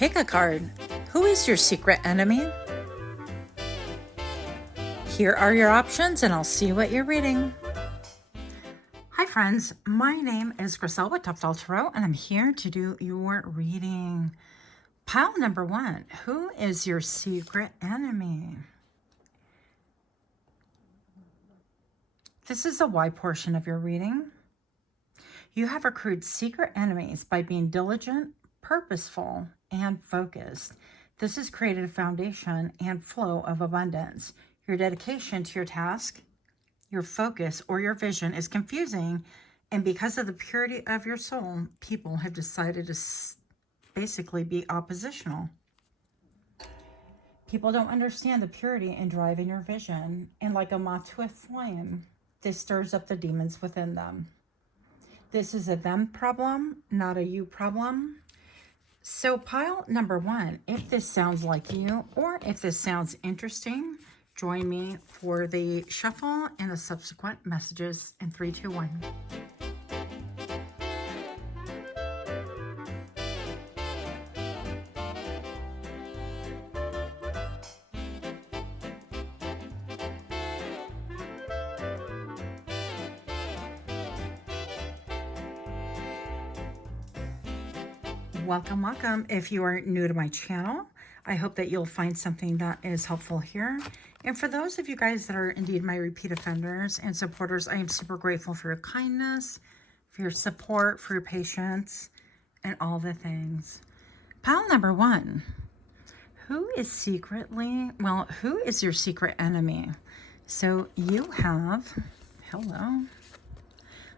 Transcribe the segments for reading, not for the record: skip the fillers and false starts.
Pick a card. Who is your secret enemy? Here are your options, and I'll see what you're reading. Hi friends, my name is Griselle with Toughdolltarot, and I'm here to do your reading. Pile number 1, who is your secret enemy? This is the why portion of your reading. You have accrued secret enemies by being diligent, purposeful, and focused. This has created a foundation and flow of abundance. Your dedication to your task, your focus, or your vision is confusing, and because of the purity of your soul, people have decided to basically be oppositional. People don't understand the purity and drive in your vision, and like a moth to a flame, this stirs up the demons within them. This is a them problem, not a you problem. So pile number 1, if this sounds like you, or if this sounds interesting, join me for the shuffle and the subsequent messages in 3, 2, 1. Welcome, welcome. If you are new to my channel, I hope that you'll find something that is helpful here. And for those of you guys that are indeed my repeat offenders and supporters, I am super grateful for your kindness, for your support, for your patience, and all the things. Pile number 1, who is your secret enemy? So you have, hello,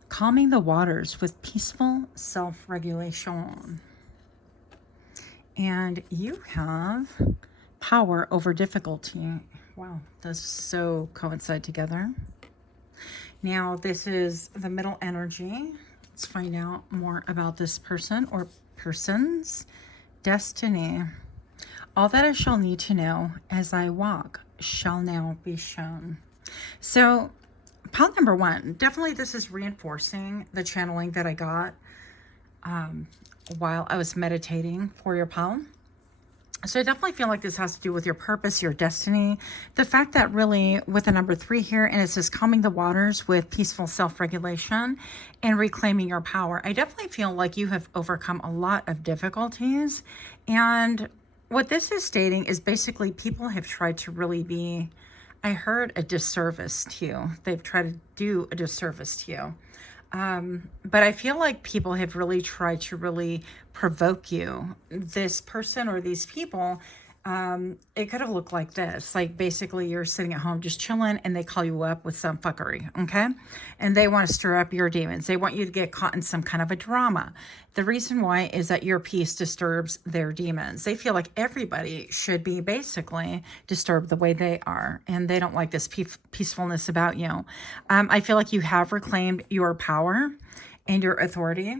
calming the waters with peaceful self-regulation. And you have power over difficulty. Wow, those so coincide together. Now, this is the middle energy. Let's find out more about this person or persons' destiny. All that I shall need to know as I walk shall now be shown. So, pile number 1, definitely this is reinforcing the channeling that I got while I was meditating for your pile. So I definitely feel like this has to do with your purpose, your destiny. The fact that really with the number 3 here, and it says calming the waters with peaceful self-regulation and reclaiming your power. I definitely feel like you have overcome a lot of difficulties. And what this is stating is basically people have tried to really be, I heard, a disservice to you. They've tried to do a disservice to you. But I feel like people have really tried to really provoke you. This person or these people, it could have looked like this. Like basically you're sitting at home just chilling and they call you up with some fuckery, okay? And they want to stir up your demons. They want you to get caught in some kind of a drama. The reason why is that your peace disturbs their demons. They feel like everybody should be basically disturbed the way they are. And they don't like this peacefulness about you. I feel like you have reclaimed your power and your authority.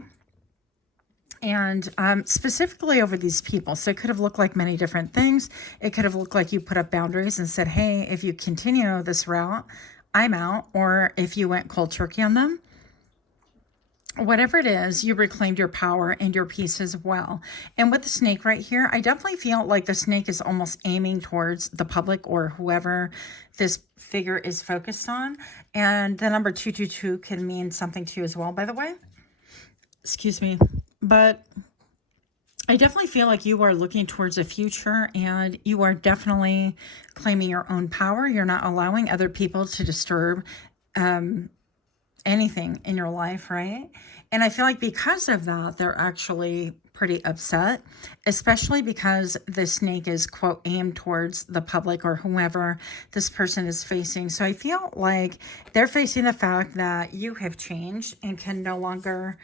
And specifically over these people. So it could have looked like many different things. It could have looked like you put up boundaries and said, hey, if you continue this route, I'm out. Or if you went cold turkey on them. Whatever it is, you reclaimed your power and your peace as well. And with the snake right here, I definitely feel like the snake is almost aiming towards the public or whoever this figure is focused on. And the number 222 can mean something to you as well, by the way. Excuse me. But I definitely feel like you are looking towards a future and you are definitely claiming your own power. You're not allowing other people to disturb anything in your life, right? And I feel like because of that, they're actually pretty upset, especially because the snake is, quote, aimed towards the public or whoever this person is facing. So I feel like they're facing the fact that you have changed and can no longer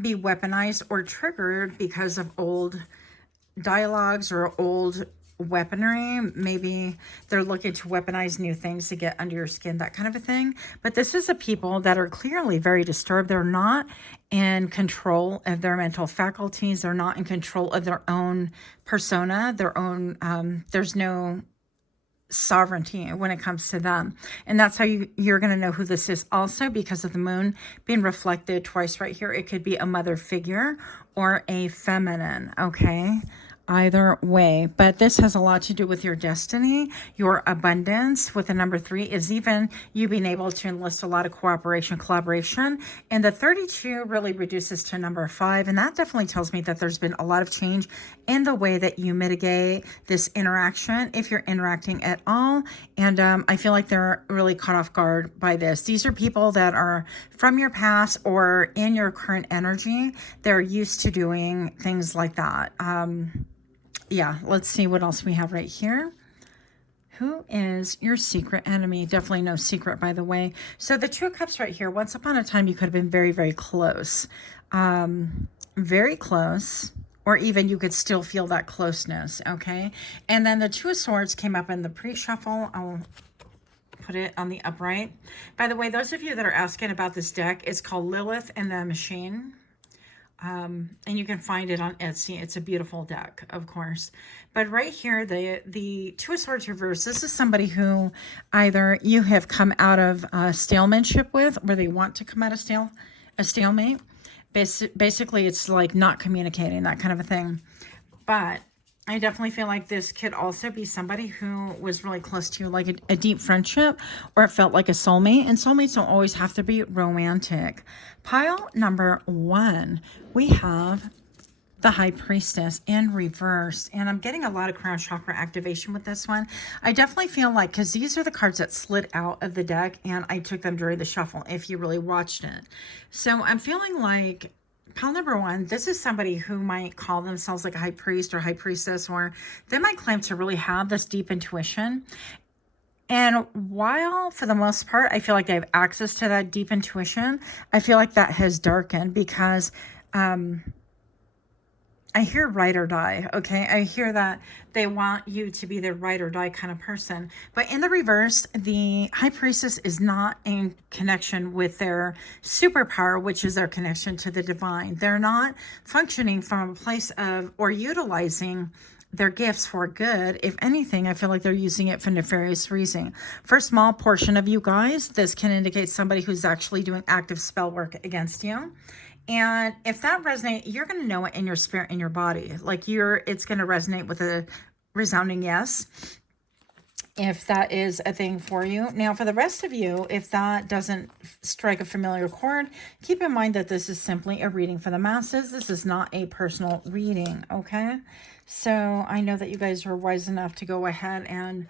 be weaponized or triggered because of old dialogues or old weaponry. Maybe they're looking to weaponize new things to get under your skin, that kind of a thing. But this is a people that are clearly very disturbed. They're not in control of their mental faculties. They're not in control of their own persona, their own, there's no sovereignty when it comes to them. And that's how you're going to know who this is also, because of the moon being reflected twice right here. It could be a mother figure or a feminine, okay? Either way, but this has a lot to do with your destiny, your abundance. With the number 3 is even you being able to enlist a lot of cooperation, collaboration. And the 32 really reduces to number 5. And that definitely tells me that there's been a lot of change in the way that you mitigate this interaction, if you're interacting at all. And I feel like they're really caught off guard by this. These are people that are from your past or in your current energy. They're used to doing things like that. Yeah, let's see what else we have right here. Who is your secret enemy? Definitely no secret, by the way. So the 2 of Cups right here, once upon a time, you could have been very, very close. Very close. Or even you could still feel that closeness, okay? And then the 2 of Swords came up in the pre-shuffle. I'll put it on the upright. By the way, those of you that are asking about this deck, it's called Lilith and the Machine. And you can find it on Etsy. It's a beautiful deck, of course. But right here, the 2 of Swords reverse, this is somebody who either you have come out of stalemanship with, or they want to come out of a stalemate. Basically, it's like not communicating, that kind of a thing. But I definitely feel like this could also be somebody who was really close to you, like a deep friendship, or it felt like a soulmate. And soulmates don't always have to be romantic. Pile number 1, we have the High Priestess in reverse. And I'm getting a lot of crown chakra activation with this one. I definitely feel like, because these are the cards that slid out of the deck, and I took them during the shuffle, if you really watched it. So I'm feeling like pile number 1, this is somebody who might call themselves like a high priest or high priestess, or they might claim to really have this deep intuition. And while for the most part, I feel like they have access to that deep intuition, I feel like that has darkened because I hear ride or die, okay? I hear that they want you to be the ride or die kind of person. But in the reverse, the High Priestess is not in connection with their superpower, which is their connection to the divine. They're not functioning from a place of, or utilizing their gifts for good. If anything, I feel like they're using it for nefarious reason. For a small portion of you guys, this can indicate somebody who's actually doing active spell work against you. And if that resonates, you're going to know it in your spirit, in your body. Like it's going to resonate with a resounding yes, if that is a thing for you. Now, for the rest of you, if that doesn't strike a familiar chord, keep in mind that this is simply a reading for the masses. This is not a personal reading, okay? So I know that you guys are wise enough to go ahead and,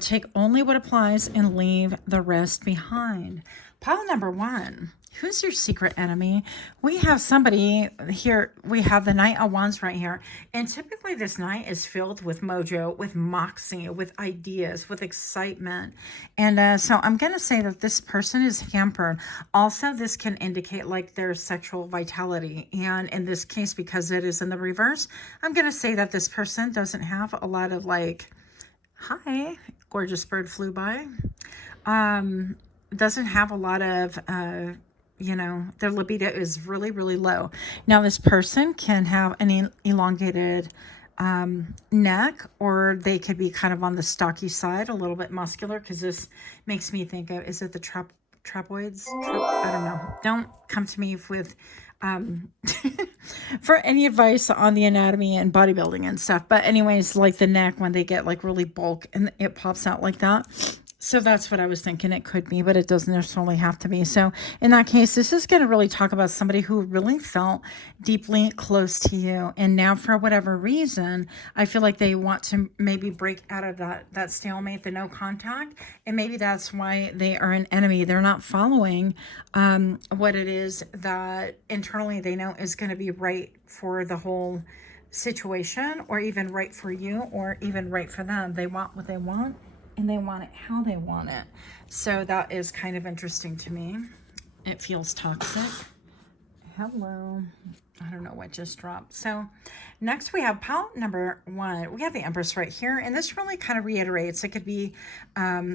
take only what applies and leave the rest behind. Pile number 1. Who's your secret enemy? We have somebody here. We have the Knight of Wands right here. And typically this knight is filled with mojo, with moxie, with ideas, with excitement. And so I'm going to say that this person is hampered. Also, this can indicate like their sexual vitality. And in this case, because it is in the reverse, I'm going to say that this person doesn't have a lot of like, hi, gorgeous bird flew by. Doesn't have a lot of, their libido is really, really low. Now, this person can have an elongated neck, or they could be kind of on the stocky side, a little bit muscular, because this makes me think of, is it the trapezoids? I don't know. Don't come to me with for any advice on the anatomy and bodybuilding and stuff. But anyways, like the neck, when they get like really bulk and it pops out like that. So that's what I was thinking it could be, but it doesn't necessarily have to be. So in that case, this is going to really talk about somebody who really felt deeply close to you. And now for whatever reason, I feel like they want to maybe break out of that stalemate, the no contact. And maybe that's why they are an enemy. They're not following what it is that internally they know is going to be right for the whole situation, or even right for you, or even right for them. They want what they want, and they want it how they want it. So that is kind of interesting to me. It feels toxic. Hello. I don't know what just dropped. So next we have pile number 1. We have the Empress right here. And this really kind of reiterates. It could be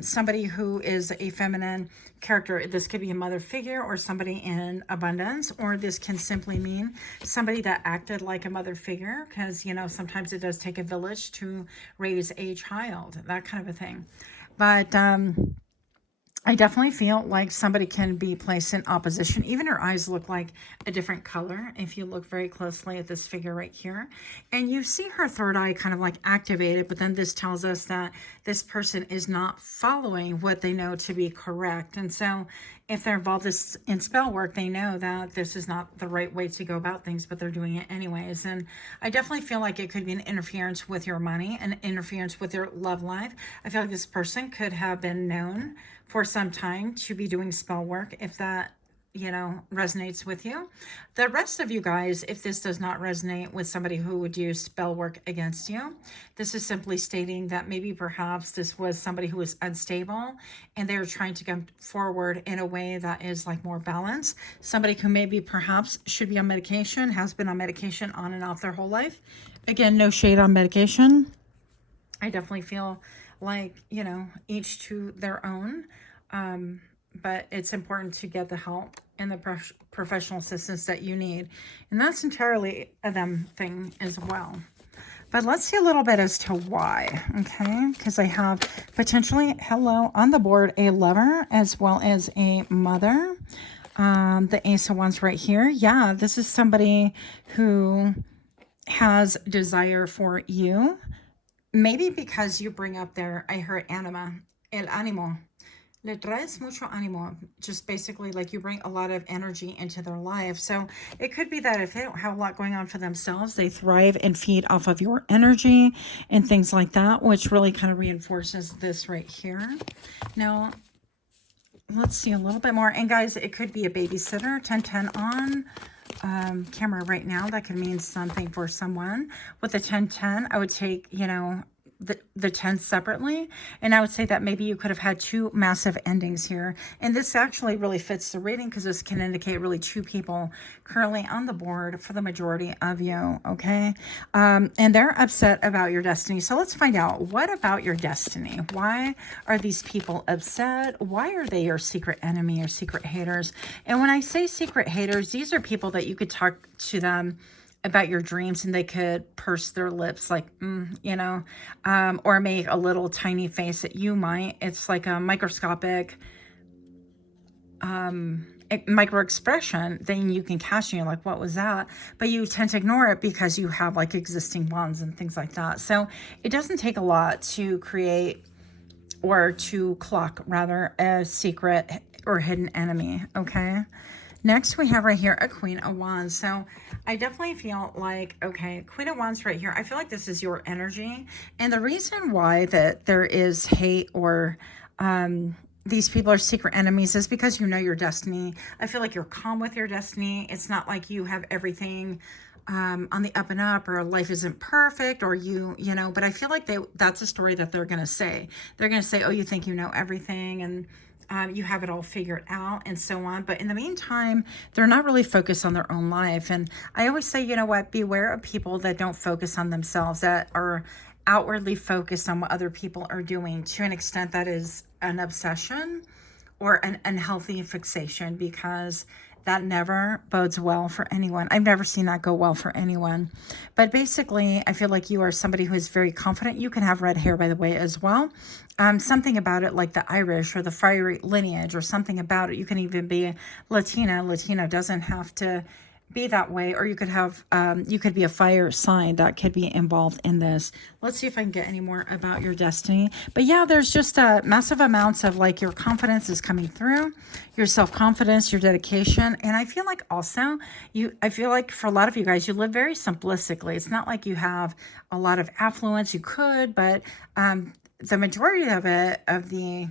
somebody who is a feminine character. This could be a mother figure or somebody in abundance. Or this can simply mean somebody that acted like a mother figure. Because, you know, sometimes it does take a village to raise a child. That kind of a thing. But I definitely feel like somebody can be placed in opposition. Even her eyes look like a different color if you look very closely at this figure right here. And you see her third eye kind of like activated, but then this tells us that this person is not following what they know to be correct. And so if they're involved in spell work, they know that this is not the right way to go about things, but they're doing it anyways. And I definitely feel like it could be an interference with your money, an interference with your love life. I feel like this person could have been known for some time to be doing spell work, if that, you know, resonates with you. The rest of you guys, if this does not resonate with somebody who would do spell work against you, this is simply stating that maybe perhaps this was somebody who was unstable and they're trying to come forward in a way that is like more balanced. Somebody who maybe perhaps should be on medication, has been on medication on and off their whole life. Again, no shade on medication. I definitely feel like, you know, each to their own. But it's important to get the help and the professional assistance that you need. And that's entirely a them thing as well. But let's see a little bit as to why, okay? Because I have potentially, hello, on the board, a lover as well as a mother. The Ace of Wands right here. Yeah, this is somebody who has desire for you. Maybe because you bring up there, I heard anima, el ánimo. Le traes mucho ánimo. Just basically like you bring a lot of energy into their life. So it could be that if they don't have a lot going on for themselves, they thrive and feed off of your energy and things like that, which really kind of reinforces this right here. Now, let's see a little bit more. And guys, it could be a babysitter, 1010 on camera right now. That could mean something for someone. With the 1010, I would take, you know, the 10 separately, and I would say that maybe you could have had 2 massive endings here, and this actually really fits the reading because this can indicate really 2 people currently on the board for the majority of you, okay? And they're upset about your destiny. So let's find out, what about your destiny? Why are these people upset? Why are they your secret enemy or secret haters? And when I say secret haters, these are people that you could talk to them about your dreams and they could purse their lips like, you know, or make a little tiny face that you might. It's like a microscopic micro expression, then you can catch and you're like, what was that? But you tend to ignore it because you have like existing bonds and things like that. So it doesn't take a lot to create or to clock rather a secret or hidden enemy, okay? Next, we have right here a Queen of Wands. So I definitely feel like, okay, Queen of Wands right here. I feel like this is your energy. And the reason why that there is hate or these people are secret enemies is because you know your destiny. I feel like you're calm with your destiny. It's not like you have everything on the up and up, or life isn't perfect, or you know, but I feel like that's a story that they're going to say. They're going to say, oh, you think you know everything, and you have it all figured out and so on. But in the meantime, they're not really focused on their own life. And I always say, you know what, beware of people that don't focus on themselves, that are outwardly focused on what other people are doing. To an extent, that is an obsession or an unhealthy fixation, because that never bodes well for anyone. I've never seen that go well for anyone. But basically, I feel like you are somebody who is very confident. You can have red hair, by the way, as well. Something about it, like the Irish or the fiery lineage or something about it. You can even be Latina. Latina doesn't have to be that way, or you could have you could be a fire sign that could be involved in this. Let's see if I can get any more about your destiny. But yeah, there's just massive amounts of like your confidence is coming through, your self-confidence, your dedication. And I feel like also I feel like for a lot of you guys, you live very simplistically. It's not like you have a lot of affluence. You could, but the majority of it, of the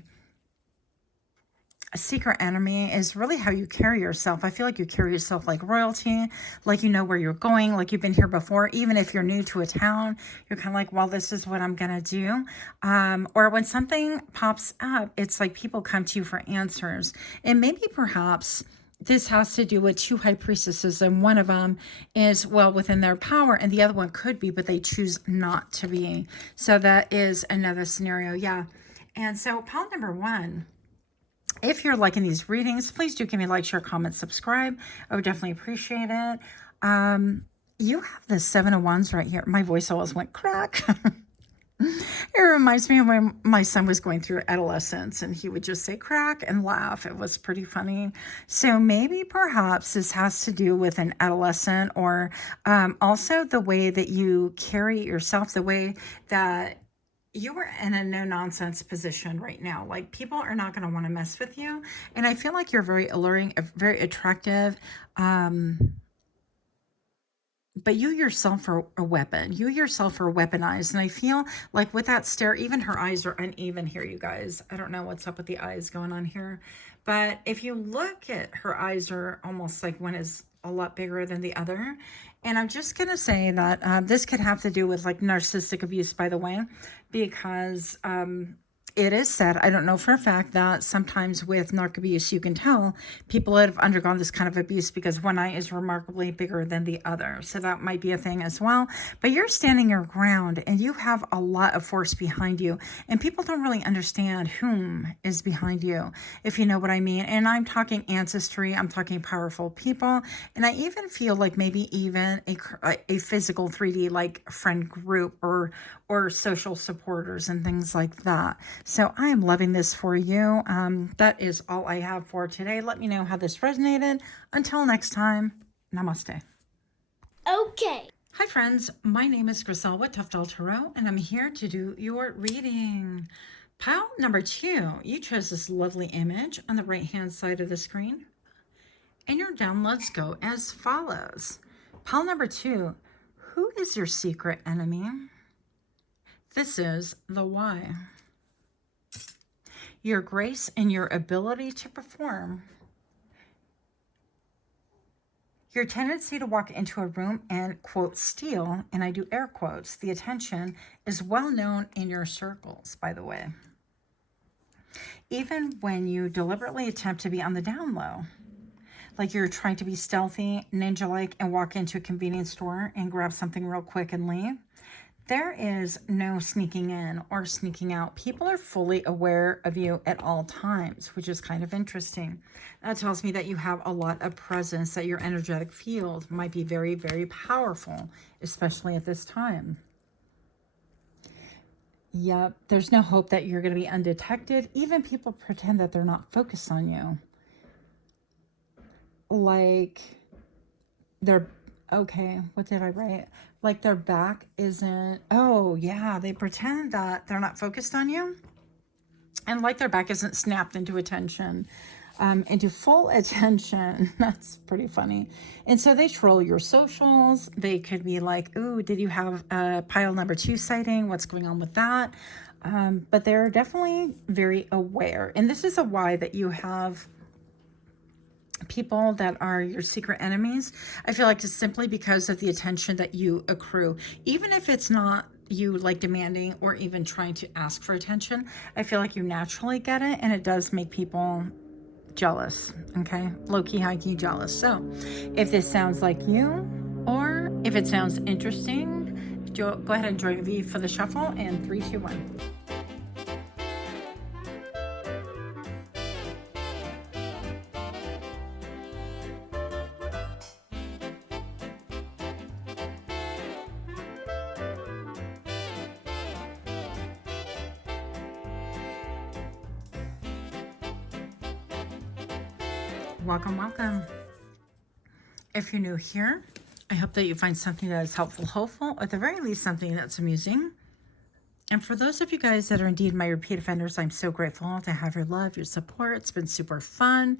a secret enemy, is really how you carry yourself. I feel like you carry yourself like royalty, like you know where you're going, like you've been here before. Even if you're new to a town, you're kind of like, well, this is what I'm gonna do. Or when something pops up, it's like people come to you for answers. And maybe perhaps this has to do with two high priestesses, and one of them is well within their power, and the other one could be, but they choose not to be. So that is another scenario. Yeah. And so pile number one, if you're liking these readings, please do give me a like, share, comment, subscribe. I would definitely appreciate it. You have the Seven of Wands right here. My voice always went crack. It reminds me of when my son was going through adolescence and he would just say crack and laugh. It was pretty funny. So maybe perhaps this has to do with an adolescent, or also the way that you carry yourself, the way that you are in a no-nonsense position right now. Like, people are not going to want to mess with you. And I feel like you're very alluring, very attractive. But you yourself are a weapon. You yourself are weaponized. And I feel like with that stare, even her eyes are uneven here, you guys. I don't know what's up with the eyes going on here. But if you look at her eyes, are almost like one is a lot bigger than the other. And I'm just going to say that this could have to do with like narcissistic abuse, by the way, because it is said, I don't know for a fact, that sometimes with narc abuse, you can tell people that have undergone this kind of abuse because one eye is remarkably bigger than the other. So that might be a thing as well. But you're standing your ground and you have a lot of force behind you. And people don't really understand whom is behind you, if you know what I mean. And I'm talking ancestry. I'm talking powerful people. And I even feel like maybe even a physical 3D like friend group or social supporters and things like that. So I am loving this for you. That is all I have for today. Let me know how this resonated. Until next time, namaste. Okay. Hi friends, my name is Griselle with Toughdolltarot, and I'm here to do your reading. Pile number 2, you chose this lovely image on the right hand side of the screen. And your downloads go as follows. Pile number 2, who is your secret enemy? This is the why. Your grace and your ability to perform. Your tendency to walk into a room and, quote, steal, and I do air quotes, the attention is well known in your circles, by the way. Even when you deliberately attempt to be on the down low, like you're trying to be stealthy, ninja-like, and walk into a convenience store and grab something real quick and leave, there is no sneaking in or sneaking out. People are fully aware of you at all times, which is kind of interesting. That tells me that you have a lot of presence, that your energetic field might be very, very powerful, especially at this time. Yep, there's no hope that you're going to be undetected. Even people pretend that they're not focused on you. Like they're, okay, what did I write? Like their back isn't, oh yeah, they pretend that they're not focused on you. And like their back isn't snapped into attention, into full attention. That's pretty funny. And so they troll your socials. They could be like, ooh, did you have a pile number 2 sighting? What's going on with that? But they're definitely very aware. And this is a why that you have people that are your secret enemies. I feel like it's simply because of the attention that you accrue, even if it's not you like demanding or even trying to ask for attention. I feel like you naturally get it, and it does make people jealous. Okay, low-key, high-key jealous. So if this sounds like you, or if it sounds interesting, go ahead and join me for the shuffle. And 3, 2, 1. Welcome, welcome. If you're new here, I hope that you find something that is helpful, hopeful, or at the very least something that's amusing. And for those of you guys that are indeed my repeat offenders, I'm so grateful to have your love, your support. It's been super fun.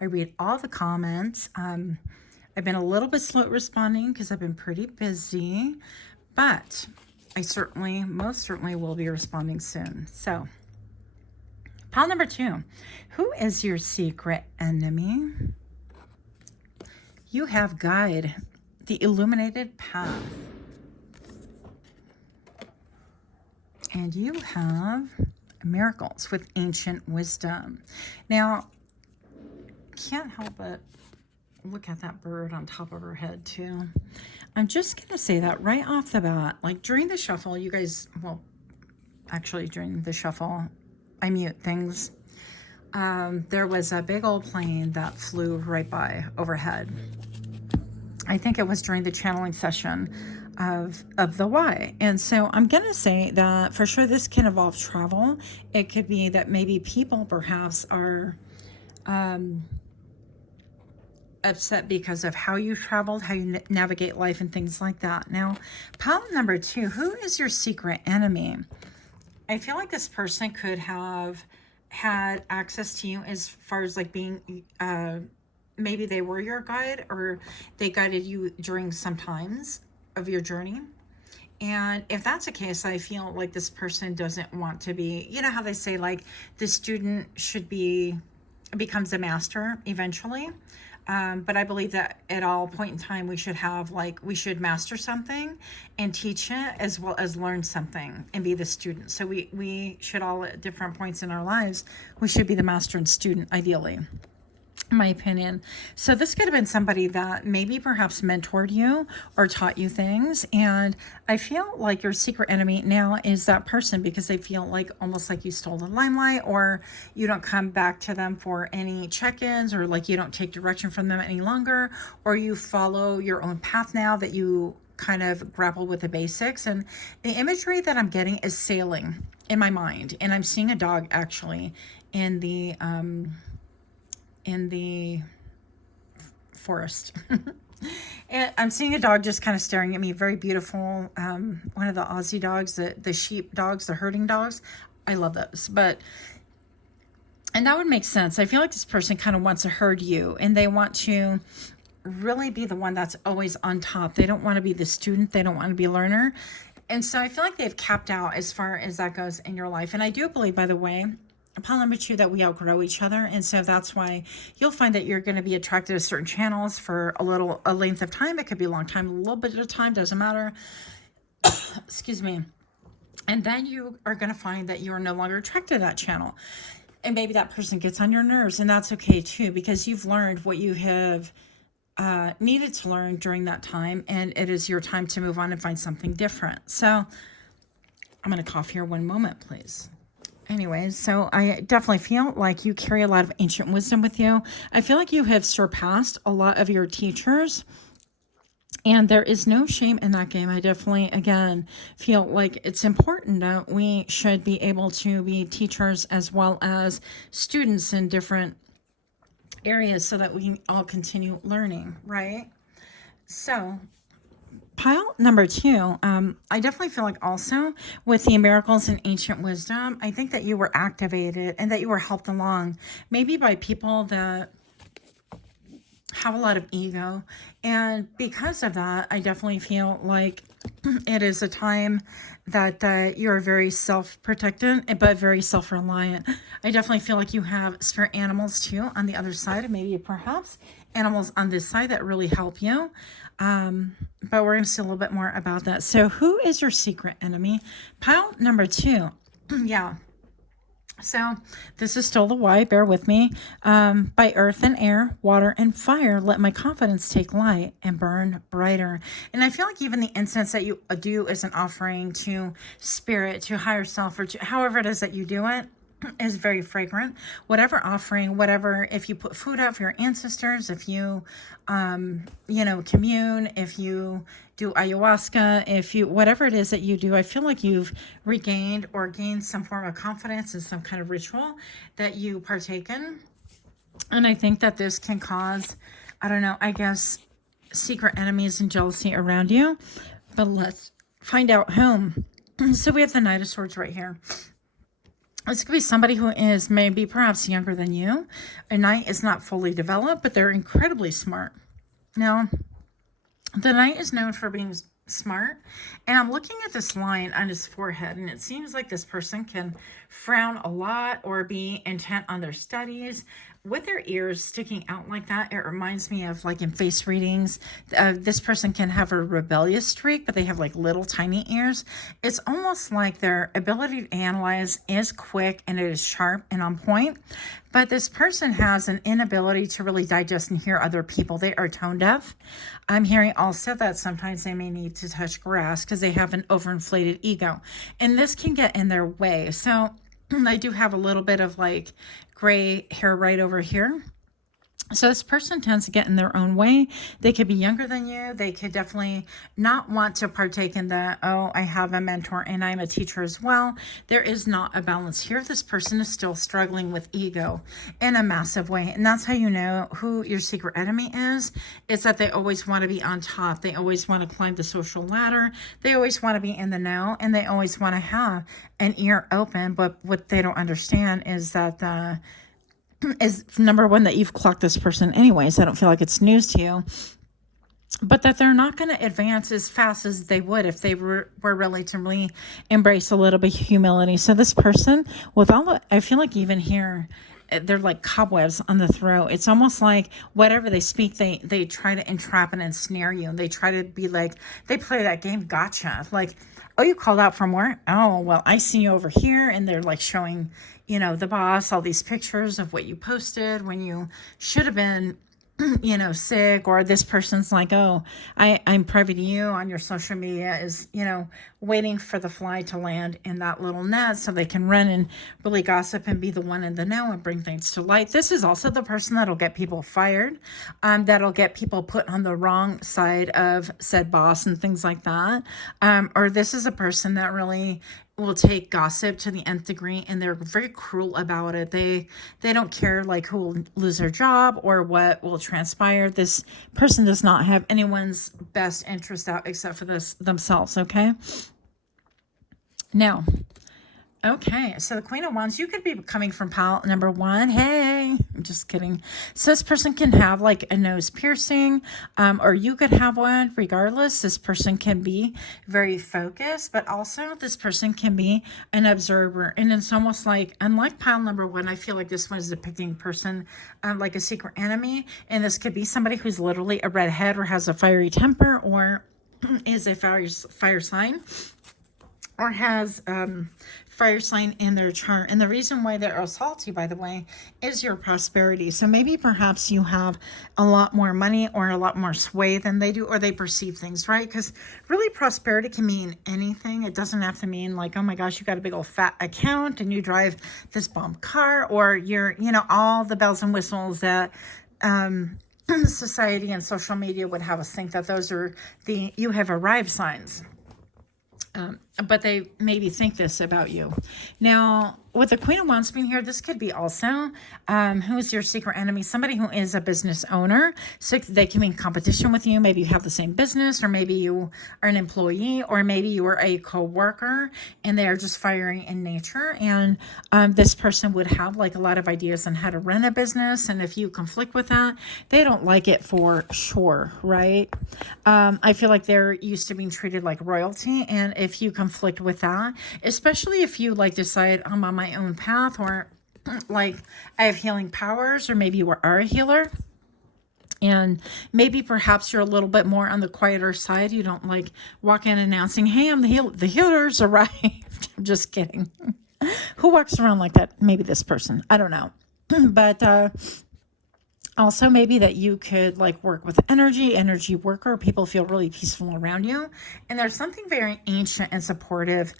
I read all the comments. I've been a little bit slow at responding because I've been pretty busy, but I most certainly will be responding soon. So, pile number 2, who is your secret enemy? You have guide, the illuminated path. And you have miracles with ancient wisdom. Now, can't help but look at that bird on top of her head too. I'm just going to say that right off the bat, like during the shuffle, you guys, well, actually during the shuffle, I mute things. There was a big old plane that flew right by overhead. I think it was during the channeling session of the Y. And so I'm going to say that for sure this can involve travel. It could be that maybe people perhaps are upset because of how you traveled, how you navigate life and things like that. Now, pile number 2, who is your secret enemy? I feel like this person could have had access to you as far as like being, maybe they were your guide or they guided you during some times of your journey. And if that's the case, I feel like this person doesn't want to be, you know how they say like the student should be, becomes a master eventually. But I believe that at all point in time, we should have like, we should master something and teach it as well as learn something and be the student. So we should all at different points in our lives, we should be the master and student ideally, in my opinion. So this could have been somebody that maybe perhaps mentored you or taught you things. And I feel like your secret enemy now is that person because they feel like almost like you stole the limelight or you don't come back to them for any check-ins or like you don't take direction from them any longer or you follow your own path now that you kind of grapple with the basics. And the imagery that I'm getting is sailing in my mind. And I'm seeing a dog actually in the forest. And I'm seeing a dog just kind of staring at me, very beautiful. One of the Aussie dogs, the sheep dogs, the herding dogs. I love those. And that would make sense. I feel like this person kind of wants to herd you and they want to really be the one that's always on top. They don't want to be the student. They don't want to be a learner. And so I feel like they've capped out as far as that goes in your life. And I do believe, by the way, upon number 2, that we outgrow each other. And so that's why you'll find that you're going to be attracted to certain channels for a length of time. It could be a long time, a little bit of time, doesn't matter. Excuse me. And then you are going to find that you are no longer attracted to that channel. And maybe that person gets on your nerves, and that's okay too, because you've learned what you have needed to learn during that time, and it is your time to move on and find something different. So I'm going to cough here one moment, please. Anyways, so I definitely feel like you carry a lot of ancient wisdom with you. I feel like you have surpassed a lot of your teachers, and there is no shame in that game. I definitely, again, feel like it's important that we should be able to be teachers as well as students in different areas so that we can all continue learning, right? So pile number 2, I definitely feel like also with the miracles and ancient wisdom, I think that you were activated and that you were helped along maybe by people that have a lot of ego. And because of that, I definitely feel like it is a time that you're very self-protected, but very self-reliant. I definitely feel like you have spirit animals too on the other side, and maybe perhaps animals on this side that really help you. But we're going to see a little bit more about that. So who is your secret enemy? Pile number 2. Yeah. So this is still the Y, bear with me. By earth and air, water and fire, let my confidence take light and burn brighter. And I feel like even the incense that you do as an offering to spirit, to higher self, or to however it is that you do it, is very fragrant. Whatever offering, whatever, if you put food out for your ancestors, if you, commune, if you do ayahuasca, if you, whatever it is that you do, I feel like you've regained or gained some form of confidence in some kind of ritual that you partake in. And I think that this can cause, I don't know, I guess, secret enemies and jealousy around you. But let's find out whom. So we have the Knight of Swords right here. This could be somebody who is maybe perhaps younger than you. A knight is not fully developed, but they're incredibly smart. Now, the knight is known for being smart. And I'm looking at this line on his forehead, and it seems like this person can frown a lot or be intent on their studies, with their ears sticking out like that, it reminds me of like in face readings, this person can have a rebellious streak, but they have like little tiny ears. It's almost like their ability to analyze is quick and it is sharp and on point. But this person has an inability to really digest and hear other people. They are tone deaf. I'm hearing also that sometimes they may need to touch grass because they have an overinflated ego. And this can get in their way. So I do have a little bit of like gray hair right over here. So this person tends to get in their own way. They could be younger than you. They could definitely not want to partake in the, oh, I have a mentor and I'm a teacher as well. There is not a balance here. This person is still struggling with ego in a massive way. And that's how you know who your secret enemy is. It's that they always want to be on top. They always want to climb the social ladder. They always want to be in the know, and they always want to have an ear open. But what they don't understand is that is number one, that you've clocked this person anyways. I don't feel like it's news to you, but that they're not going to advance as fast as they would if they were really to really embrace a little bit of humility. So this person, with all the, I feel like even here, they're like cobwebs on the throat. It's almost like whatever they speak, they try to entrap and ensnare you. And they try to be like, they play that game gotcha. Like, oh, you called out from work? Oh, well, I see you over here. And they're like showing, you know, the boss all these pictures of what you posted when you should have been, you know, sick. Or this person's like, oh, I'm privy to you on your social media, is, you know, waiting for the fly to land in that little net so they can run and really gossip and be the one in the know and bring things to light. This is also the person that'll get people fired, that'll get people put on the wrong side of said boss and things like that. Or this is a person that really will take gossip to the nth degree, and they're very cruel about it. They don't care like who will lose their job or what will transpire. This person does not have anyone's best interest out except for themselves. Okay. Now, okay, so the Queen of Wands, you could be coming from pile number one. Hey, I'm just kidding. So this person can have like a nose piercing, or you could have one. Regardless, this person can be very focused, but also this person can be an observer. And it's almost like, unlike pile number one, I feel like this one is depicting a person like a secret enemy. And this could be somebody who's literally a redhead or has a fiery temper or is a fire sign, or has fire sign in their chart. And the reason why they're salty, by the way, is your prosperity. So maybe perhaps you have a lot more money or a lot more sway than they do, or they perceive things, right? Because really prosperity can mean anything. It doesn't have to mean like, oh my gosh, you got a big old fat account and you drive this bomb car, or you're, you know, all the bells and whistles that society and social media would have us think that those are the you have arrived signs. But they maybe think this about you. Now, with the Queen of Wands being here, this could be also who is your secret enemy? Somebody who is a business owner. So they can be in competition with you. Maybe you have the same business, or maybe you are an employee, or maybe you are a co-worker and they are just fiery in nature. And this person would have like a lot of ideas on how to run a business. And if you conflict with that, they don't like it for sure, right? I feel like they're used to being treated like royalty. And if you conflict with that, especially if you like decide I'm on my own path, or like I have healing powers, or maybe you are a healer, and maybe perhaps you're a little bit more on the quieter side. You don't like walk in announcing, hey, I'm the healers arrived. I'm just kidding. Who walks around like that? Maybe this person, I don't know. But also maybe that you could like work with energy worker. People feel really peaceful around you. And there's something very ancient and supportive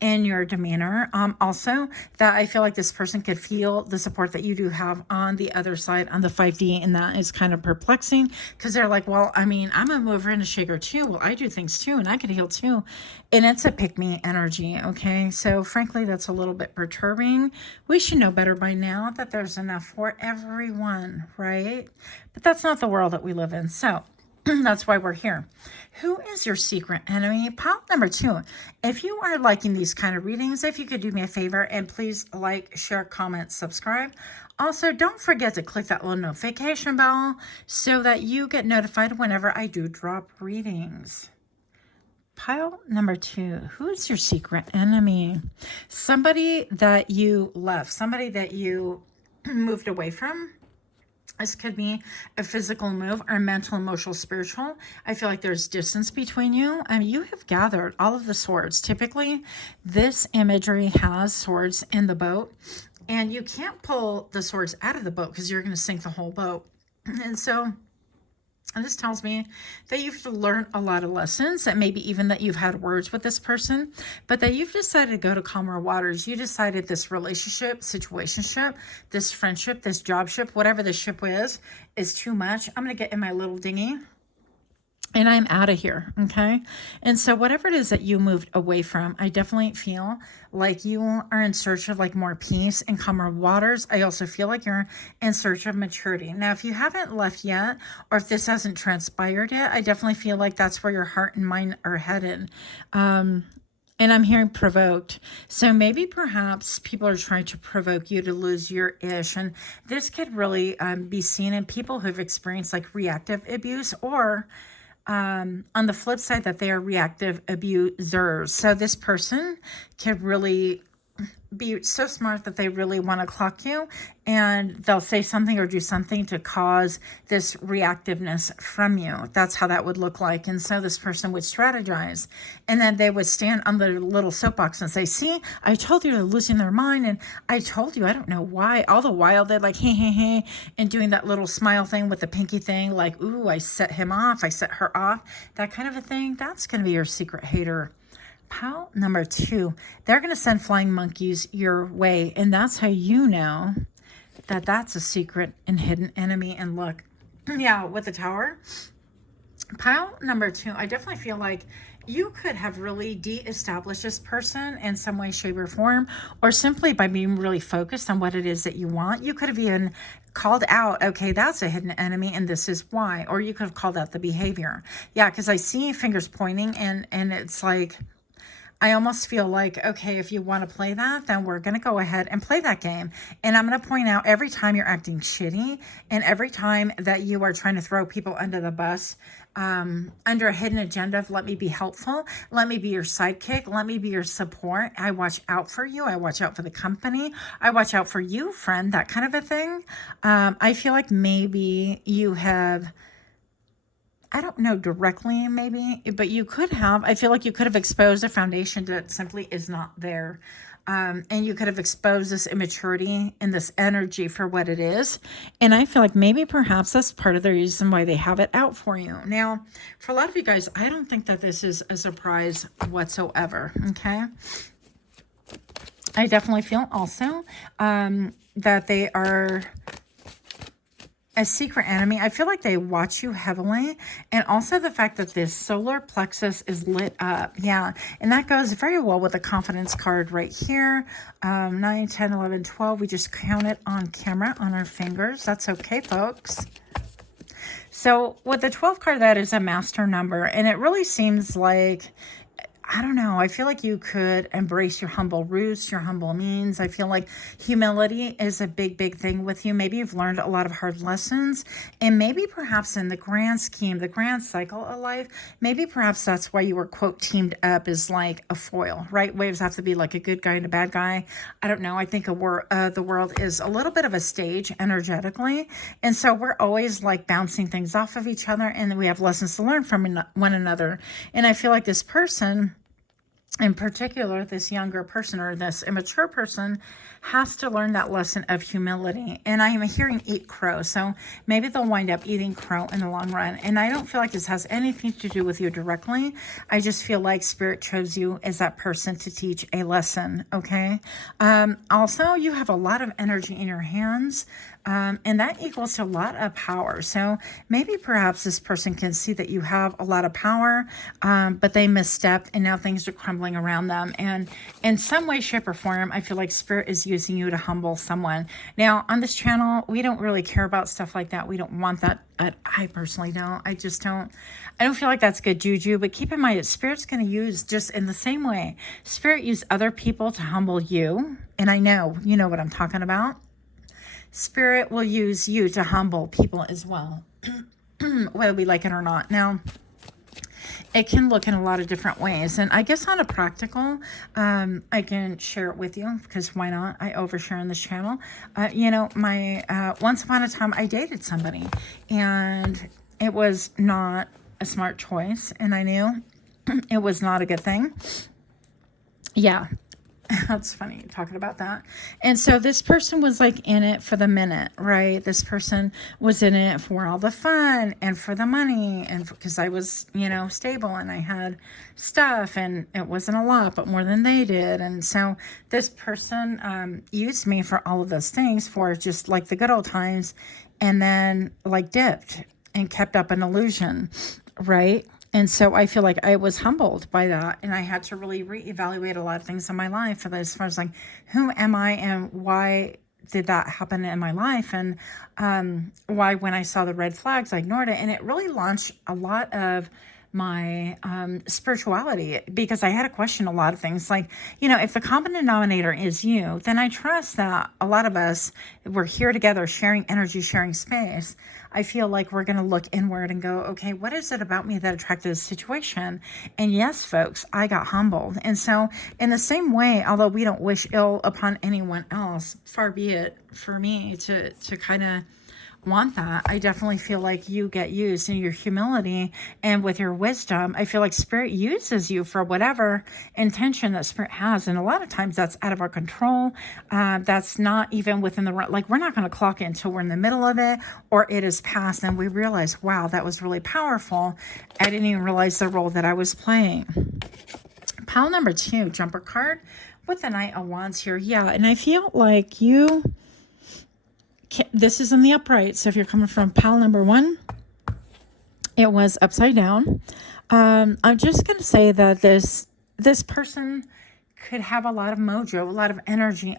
in your demeanor. Also that I feel like this person could feel the support that you do have on the other side, on the 5D. And that is kind of perplexing because they're like, well, I mean, I'm a mover and a shaker too. Well, I do things too, and I could heal too. And it's a pick me energy. Okay. So frankly, that's a little bit perturbing. We should know better by now that there's enough for everyone, right? But that's not the world that we live in. So that's why we're here. Who is your secret enemy? Pile number two. If you are liking these kind of readings, if you could do me a favor and please like, share, comment, subscribe. Also, don't forget to click that little notification bell so that you get notified whenever I do drop readings. Pile number two. Who is your secret enemy? Somebody that you left, somebody that you moved away from. This could be a physical move or mental, emotional, spiritual. I feel like there's distance between you. I mean, you have gathered all of the swords. Typically, this imagery has swords in the boat, and you can't pull the swords out of the boat because you're going to sink the whole boat. And so, and this tells me that you've learned a lot of lessons, that maybe even that you've had words with this person, but that you've decided to go to calmer waters. You decided this relationship, situationship, this friendship, this job ship, whatever the ship is too much. I'm going to get in my little dinghy and I'm out of here, okay? And so whatever it is that you moved away from, I definitely feel like you are in search of like more peace and calmer waters. I also feel like you're in search of maturity. Now, if you haven't left yet, or if this hasn't transpired yet, I definitely feel like that's where your heart and mind are headed. And I'm hearing provoked. So maybe perhaps people are trying to provoke you to lose your ish. And this could really be seen in people who have experienced like reactive abuse, or on the flip side, that they are reactive abusers. So this person could really be so smart that they really want to clock you, and they'll say something or do something to cause this reactiveness from you. That's how that would look like. And so this person would strategize, and then they would stand on the little soapbox and say, see, I told you they're losing their mind, and I told you, I don't know why. All the while they're like, hey, and doing that little smile thing with the pinky thing, like, ooh, I set him off, I set her off, that kind of a thing. That's going to be your secret hater. Pile number 2, they're going to send flying monkeys your way. And that's how you know that that's a secret and hidden enemy. And look, yeah, with the Tower. Pile number 2, I definitely feel like you could have really de-established this person in some way, shape, or form, or simply by being really focused on what it is that you want. You could have even called out, okay, that's a hidden enemy and this is why. Or you could have called out the behavior. Yeah, because I see fingers pointing, and it's like, I almost feel like, okay, if you want to play that, then we're going to go ahead and play that game. And I'm going to point out every time you're acting shitty, and every time that you are trying to throw people under the bus, under a hidden agenda of let me be helpful, let me be your sidekick, let me be your support. I watch out for you. I watch out for the company. I watch out for you, friend, that kind of a thing. I feel like maybe you have, I don't know directly, maybe, but you could have, I feel like you could have exposed a foundation that simply is not there. And you could have exposed this immaturity and this energy for what it is. And I feel like maybe perhaps that's part of the reason why they have it out for you. Now, for a lot of you guys, I don't think that this is a surprise whatsoever, okay? I definitely feel also that they are a secret enemy. I feel like they watch you heavily. And also the fact that this solar plexus is lit up. Yeah. And that goes very well with the confidence card right here. 9, 10, 11, 12. We just count it on camera on our fingers. That's okay, folks. So with the 12 card, that is a master number. And it really seems like, I don't know, I feel like you could embrace your humble roots, your humble means. I feel like humility is a big, big thing with you. Maybe you've learned a lot of hard lessons, and maybe perhaps in the grand scheme, the grand cycle of life, maybe perhaps that's why you were, quote, teamed up is like a foil, right? Waves have to be like a good guy and a bad guy. I don't know. I think the world is a little bit of a stage energetically. And so we're always like bouncing things off of each other, and we have lessons to learn from one another. And I feel like this person, in particular, this younger person or this immature person, has to learn that lesson of humility. And I am hearing eat crow. So maybe they'll wind up eating crow in the long run. And I don't feel like this has anything to do with you directly. I just feel like Spirit chose you as that person to teach a lesson. Okay. Also, you have a lot of energy in your hands. And that equals to a lot of power. So maybe perhaps this person can see that you have a lot of power, but they misstepped and now things are crumbling around them. And in some way, shape, or form, I feel like Spirit is using you to humble someone. Now, on this channel, we don't really care about stuff like that. We don't want that. I personally don't. I don't feel like that's good juju. But keep in mind that Spirit's going to use, just in the same way, Spirit used other people to humble you. And I know, you know what I'm talking about. Spirit will use you to humble people as well, whether we like it or not. Now, it can look in a lot of different ways. And I guess on a practical, I can share it with you because why not? I overshare on this channel. Once upon a time I dated somebody and it was not a smart choice. And I knew it was not a good thing. Yeah. That's funny talking about that. And so this person was like in it for the minute, right? This person was in it for all the fun and for the money and because I was, stable and I had stuff and it wasn't a lot, but more than they did. And so this person used me for all of those things for just like the good old times and then like dipped and kept up an illusion, right? And so I feel like I was humbled by that. And I had to really reevaluate a lot of things in my life as far as like, who am I and why did that happen in my life? And why when I saw the red flags, I ignored it. And it really launched a lot of my spirituality because I had to question a lot of things. Like, if the common denominator is you, then I trust that a lot of us, we're here together sharing energy, sharing space. I feel like we're going to look inward and go, okay, what is it about me that attracted this situation? And yes, folks, I got humbled. And so in the same way, although we don't wish ill upon anyone else, far be it for me to kind of want that. I definitely feel like you get used in your humility and with your wisdom. I feel like spirit uses you for whatever intention that spirit has. And a lot of times that's out of our control. That's not even within the, like, we're not going to clock it until we're in the middle of it or it is past. And we realize, wow, that was really powerful. I didn't even realize the role that I was playing. Pile number 2, jumper card with the Knight of Wands here. Yeah. And I feel like this is in the upright. So if you're coming from pile number 1, it was upside down. I'm just going to say that this person could have a lot of mojo, a lot of energy,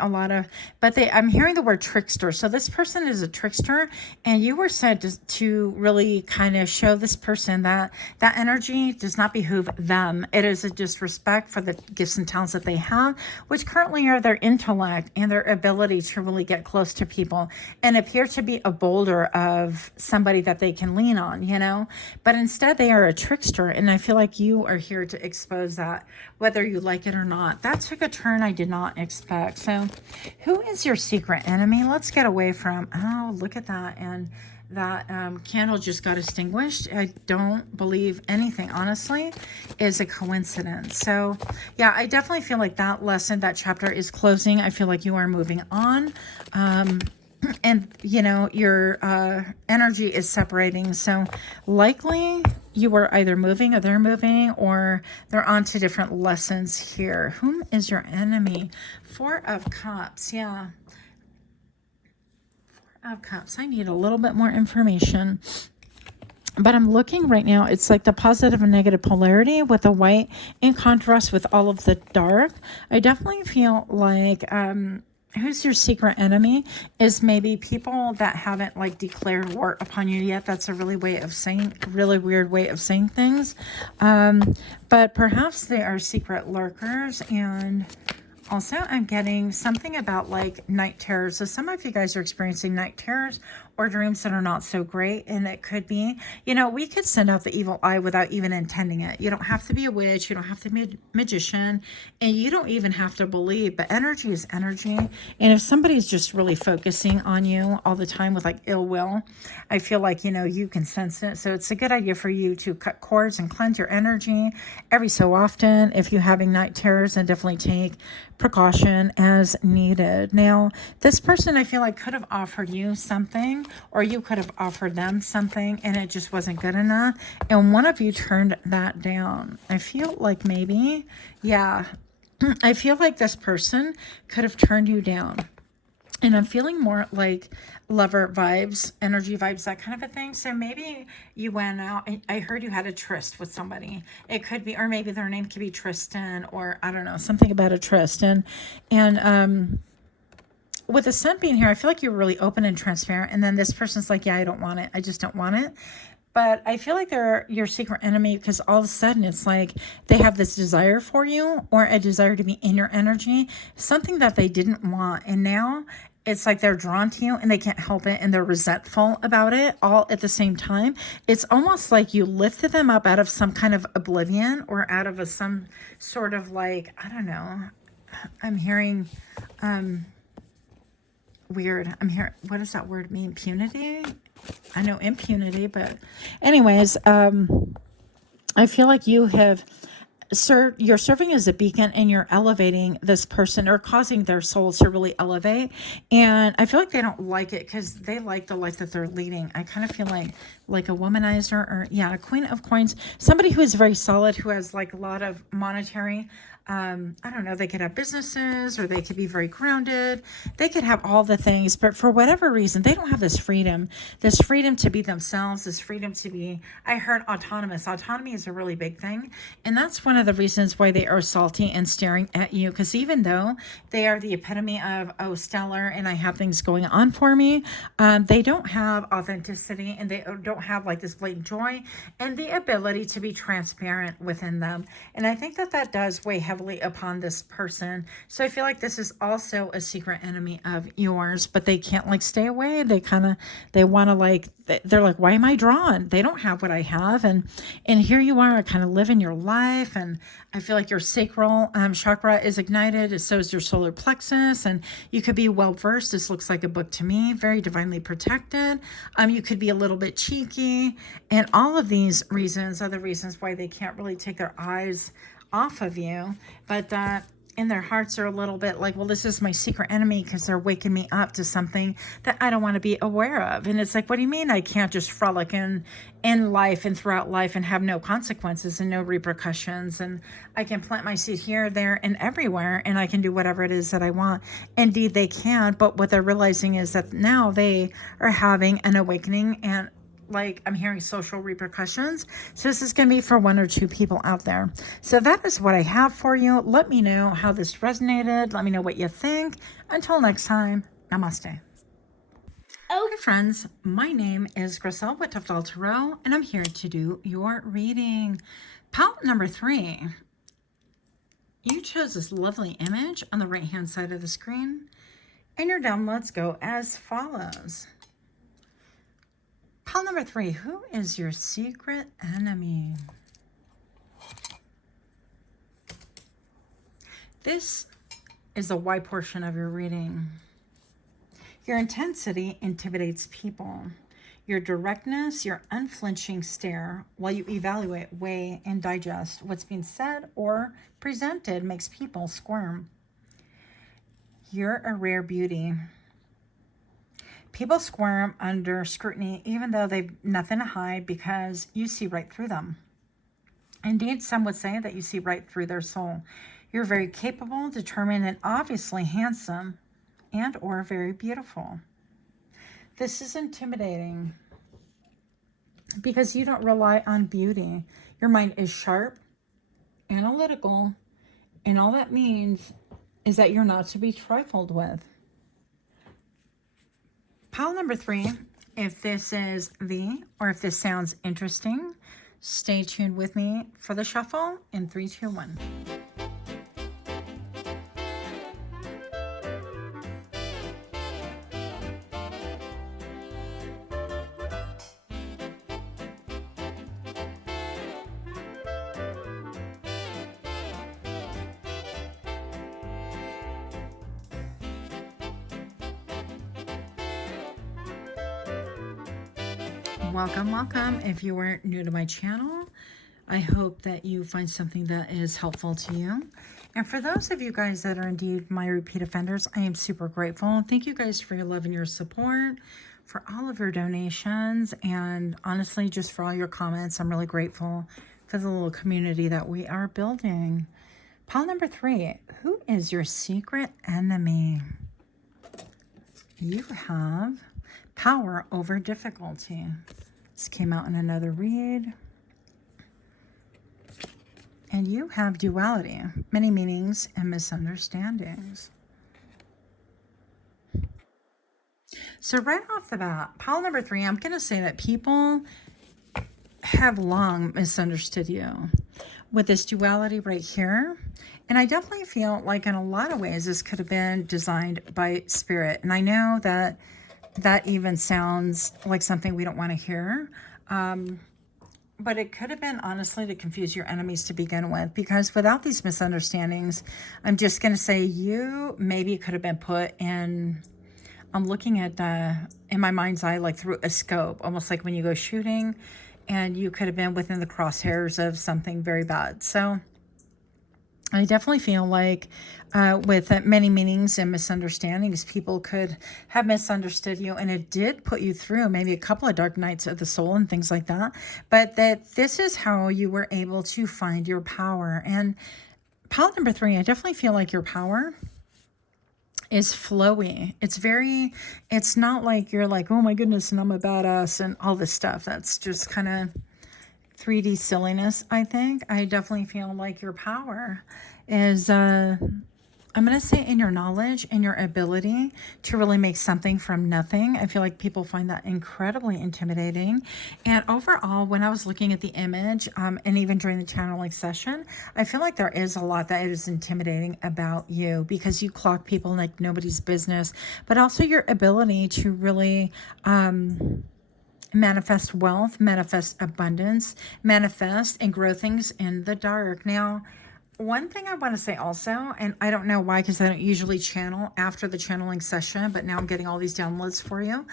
but I'm hearing the word trickster. So this person is a trickster and you were said to really kind of show this person that energy does not behoove them. It is a disrespect for the gifts and talents that they have, which currently are their intellect and their ability to really get close to people and appear to be a boulder of somebody that they can lean on, but instead they are a trickster. And I feel like you are here to expose that, whether you like it or not. That took a turn I did not expect. So who is your secret enemy? Let's get away from, oh, look at that. And that candle just got extinguished. I don't believe anything, honestly, is a coincidence. So yeah, I definitely feel like that lesson, that chapter is closing. I feel like you are moving on. And your energy is separating. So likely you were either moving or they're moving or they're on to different lessons here. Whom is your enemy? 4 of Cups. Yeah. 4 of Cups. I need a little bit more information. But I'm looking right now, it's like the positive and negative polarity with the white in contrast with all of the dark. I definitely feel like who's your secret enemy is maybe people that haven't like declared war upon you yet. That's a really weird way of saying things. But perhaps they are secret lurkers. And also I'm getting something about like night terrors. So some of you guys are experiencing night terrors or dreams that are not so great. And it could be, we could send out the evil eye without even intending it. You don't have to be a witch. You don't have to be a magician. And you don't even have to believe. But energy is energy. And if somebody's just really focusing on you all the time with like ill will, I feel like, you can sense it. So it's a good idea for you to cut cords and cleanse your energy every so often. If you're having night terrors, and definitely take precaution as needed. Now, this person I feel like could have offered you something, or you could have offered them something and it just wasn't good enough. And one of you turned that down. I feel like maybe, yeah, I feel like this person could have turned you down. And I'm feeling more like lover vibes, energy vibes, that kind of a thing. So maybe you went out, I heard you had a tryst with somebody. It could be, or maybe their name could be Tristan, or I don't know, something about a tryst. And with the sun being here, I feel like you're really open and transparent. And then this person's like, yeah, I don't want it. I just don't want it. But I feel like they're your secret enemy because all of a sudden it's like they have this desire for you or a desire to be in your energy, something that they didn't want. And now it's like they're drawn to you and they can't help it and they're resentful about it all at the same time. It's almost like you lifted them up out of some kind of oblivion or out of some sort of like, I don't know. I'm hearing weird. I'm hearing, what does that word mean? Impunity? I know impunity, but anyways, I feel like you have you're serving as a beacon and you're elevating this person or causing their soul to really elevate. And I feel like they don't like it because they like the life that they're leading. I kind of feel like a womanizer or yeah, a queen of coins, somebody who is very solid, who has like a lot of monetary, I don't know, they could have businesses or they could be very grounded. They could have all the things, but for whatever reason, they don't have this freedom to be themselves, this freedom to be, I heard autonomous. Autonomy is a really big thing. And that's one of the reasons why they are salty and staring at you. Because even though they are the epitome of, oh, stellar, and I have things going on for me, they don't have authenticity and they don't have like this blatant joy and the ability to be transparent within them. And I think that that does weigh heavily upon this person. So I feel like this is also a secret enemy of yours, but they can't like stay away. They want to like, they're like, why am I drawn? They don't have what I have. And here you are kind of living your life. And I feel like your sacral chakra is ignited. So is your solar plexus. And you could be well versed. This looks like a book to me, very divinely protected. You could be a little bit cheeky. And all of these reasons are the reasons why they can't really take their eyes off of you, but in their hearts are a little bit like, well, this is my secret enemy because they're waking me up to something that I don't want to be aware of. And it's like, what do you mean I can't just frolic in life and throughout life and have no consequences and no repercussions? And I can plant my seed here, there, and everywhere, and I can do whatever it is that I want. Indeed, they can. But what they're realizing is that now they are having an awakening, and like I'm hearing social repercussions. So this is going to be for one or two people out there. So that is what I have for you. Let me know how this resonated. Let me know what you think. Until next time, namaste. Okay, friends, my name is Griselle with Toughdolltarot, and I'm here to do your reading. Pal number 3. You chose this lovely image on the right-hand side of the screen, and your downloads go as follows. Pile number 3, who is your secret enemy? This is the why portion of your reading. Your intensity intimidates people. Your directness, your unflinching stare while you evaluate, weigh, and digest what's being said or presented makes people squirm. You're a rare beauty. People squirm under scrutiny even though they've nothing to hide because you see right through them. Indeed, some would say that you see right through their soul. You're very capable, determined, and obviously handsome and or very beautiful. This is intimidating because you don't rely on beauty. Your mind is sharp, analytical, and all that means is that you're not to be trifled with. Pile number 3, if this is or if this sounds interesting, stay tuned with me for the shuffle in 3, 2, 1. Welcome. If you are new to my channel, I hope that you find something that is helpful to you. And for those of you guys that are indeed my repeat offenders, I am super grateful. Thank you guys for your love and your support, for all of your donations, and honestly, just for all your comments. I'm really grateful for the little community that we are building. Pile number 3, who is your secret enemy? You have power over difficulty. This came out in another read. And you have duality, many meanings and misunderstandings. So right off the bat, pile number 3, I'm going to say that people have long misunderstood you. with this duality right here. And I definitely feel like in a lot of ways, this could have been designed by spirit. And I know that that even sounds like something we don't want to hear. But it could have been, honestly, to confuse your enemies to begin with, because without these misunderstandings, I'm just going to say you maybe could have been put in, I'm looking at in my mind's eye, like through a scope, almost like when you go shooting, and you could have been within the crosshairs of something very bad. So I definitely feel like with many meanings and misunderstandings, people could have misunderstood you, and it did put you through maybe a couple of dark nights of the soul and things like that. But that this is how you were able to find your power. And pile number 3, I definitely feel like your power is flowy. It's not like you're like, oh my goodness, and I'm a badass and all this stuff. That's just kind of 3D silliness, I think. I definitely feel like your power is, I'm going to say in your knowledge and your ability to really make something from nothing. I feel like people find that incredibly intimidating. And overall, when I was looking at the image, and even during the channeling session, I feel like there is a lot that is intimidating about you, because you clock people like nobody's business, but also your ability to really, manifest wealth, manifest abundance, manifest and grow things in the dark. Now, one thing I want to say also, and I don't know why, because I don't usually channel after the channeling session, but now I'm getting all these downloads for you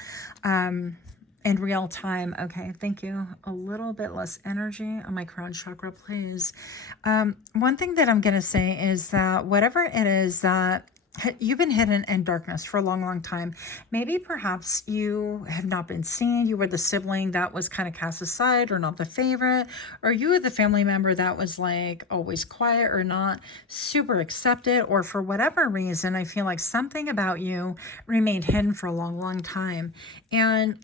in real time. Okay, thank you. A little bit less energy on my crown chakra, please. One thing that I'm going to say is that whatever it is that you've been hidden in darkness for a long, long time. Maybe perhaps you have not been seen. You were the sibling that was kind of cast aside, or not the favorite, or you were the family member that was like always quiet or not super accepted, or for whatever reason, I feel like something about you remained hidden for a long, long time. And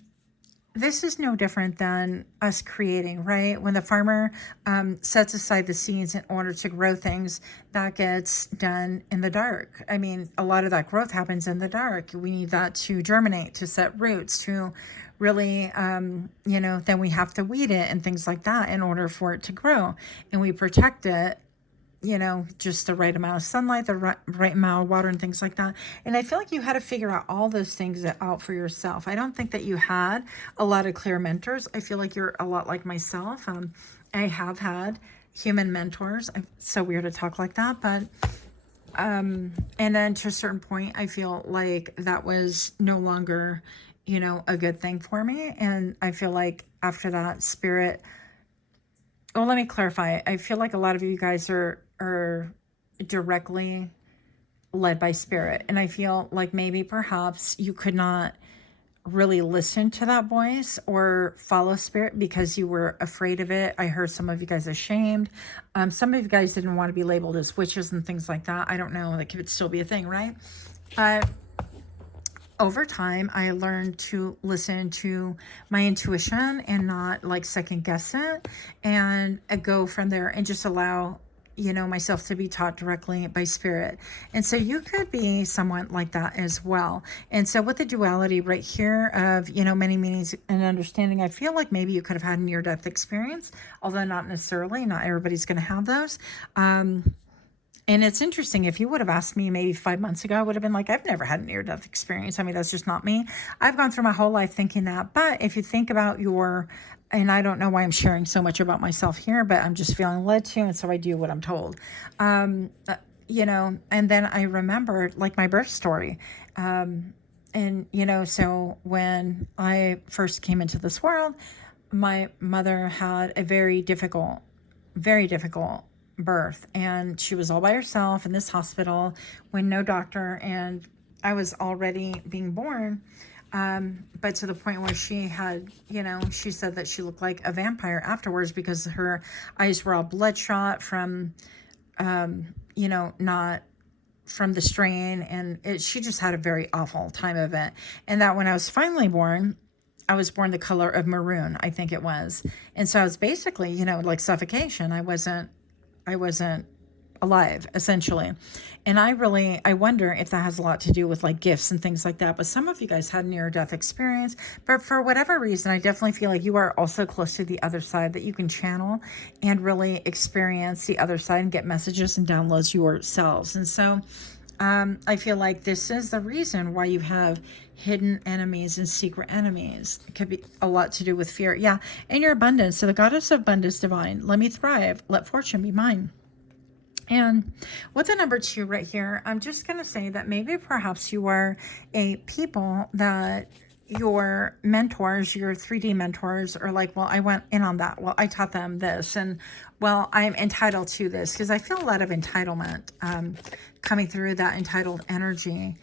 this is no different than us creating, right? When the farmer sets aside the seeds in order to grow things, that gets done in the dark. I mean, a lot of that growth happens in the dark. We need that to germinate, to set roots, to really, then we have to weed it and things like that in order for it to grow. And we protect it, just the right amount of sunlight, the right amount of water and things like that. And I feel like you had to figure out all those things out for yourself. I don't think that you had a lot of clear mentors. I feel like you're a lot like myself. I have had human mentors. It's so weird to talk like that, but and then to a certain point, I feel like that was no longer, a good thing for me. And I feel like after that, spirit, well, let me clarify. I feel like a lot of you guys are directly led by spirit. And I feel like maybe perhaps you could not really listen to that voice or follow spirit because you were afraid of it. I heard some of you guys ashamed. Some of you guys didn't want to be labeled as witches and things like that. I don't know. That could still be a thing, right? But over time, I learned to listen to my intuition and not like second guess it, and go from there and just allow, myself to be taught directly by spirit. And so you could be someone like that as well. And so with the duality right here of, many meanings and understanding, I feel like maybe you could have had a near-death experience, although not necessarily. Not everybody's going to have those. And it's interesting, if you would have asked me maybe 5 months ago, I would have been like, I've never had a near-death experience. I mean, that's just not me. I've gone through my whole life thinking that. But if you think about and I don't know why I'm sharing so much about myself here, but I'm just feeling led to, and so I do what I'm told. And then I remembered like my birth story. So when I first came into this world, my mother had a very difficult birth, and she was all by herself in this hospital with no doctor, and I was already being born, but to the point where she had, she said that she looked like a vampire afterwards because her eyes were all bloodshot from not from the strain, and she just had a very awful time of it. And that when I was finally born, I was born the color of maroon, I think it was. And so I was basically, like suffocation. I wasn't alive, essentially. And I wonder if that has a lot to do with like gifts and things like that. But some of you guys had near-death experience, but for whatever reason, I definitely feel like you are also close to the other side, that you can channel and really experience the other side and get messages and downloads yourselves. And so I feel like this is the reason why you have hidden enemies and secret enemies. It could be a lot to do with fear. Yeah. And your abundance. So the goddess of abundance divine, let me thrive, let fortune be mine. And with the number 2 right here, I'm just going to say that maybe perhaps you are a people that your mentors, your 3D mentors are like, well, I went in on that. Well, I taught them this. And well, I'm entitled to this, because I feel a lot of entitlement coming through, that entitled energy.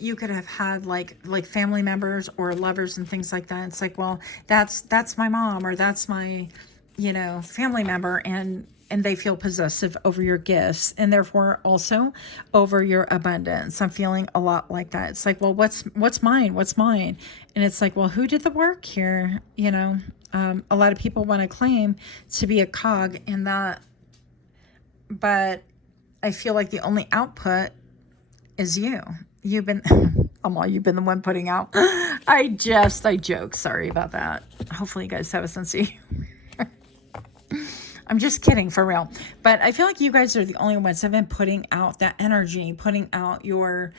You could have had like family members or lovers and things like that. It's like, well, that's my mom, or that's my, family member. And they feel possessive over your gifts, and therefore also over your abundance. I'm feeling a lot like that. It's like, well, what's mine? What's mine? And it's like, well, who did the work here? A lot of people want to claim to be a cog in that, but I feel like the only output is you. You've been, you've been the one putting out. I joke. Sorry about that. Hopefully you guys have a sense of humor. I'm just kidding, for real. But I feel like you guys are the only ones that have been putting out that energy, putting out your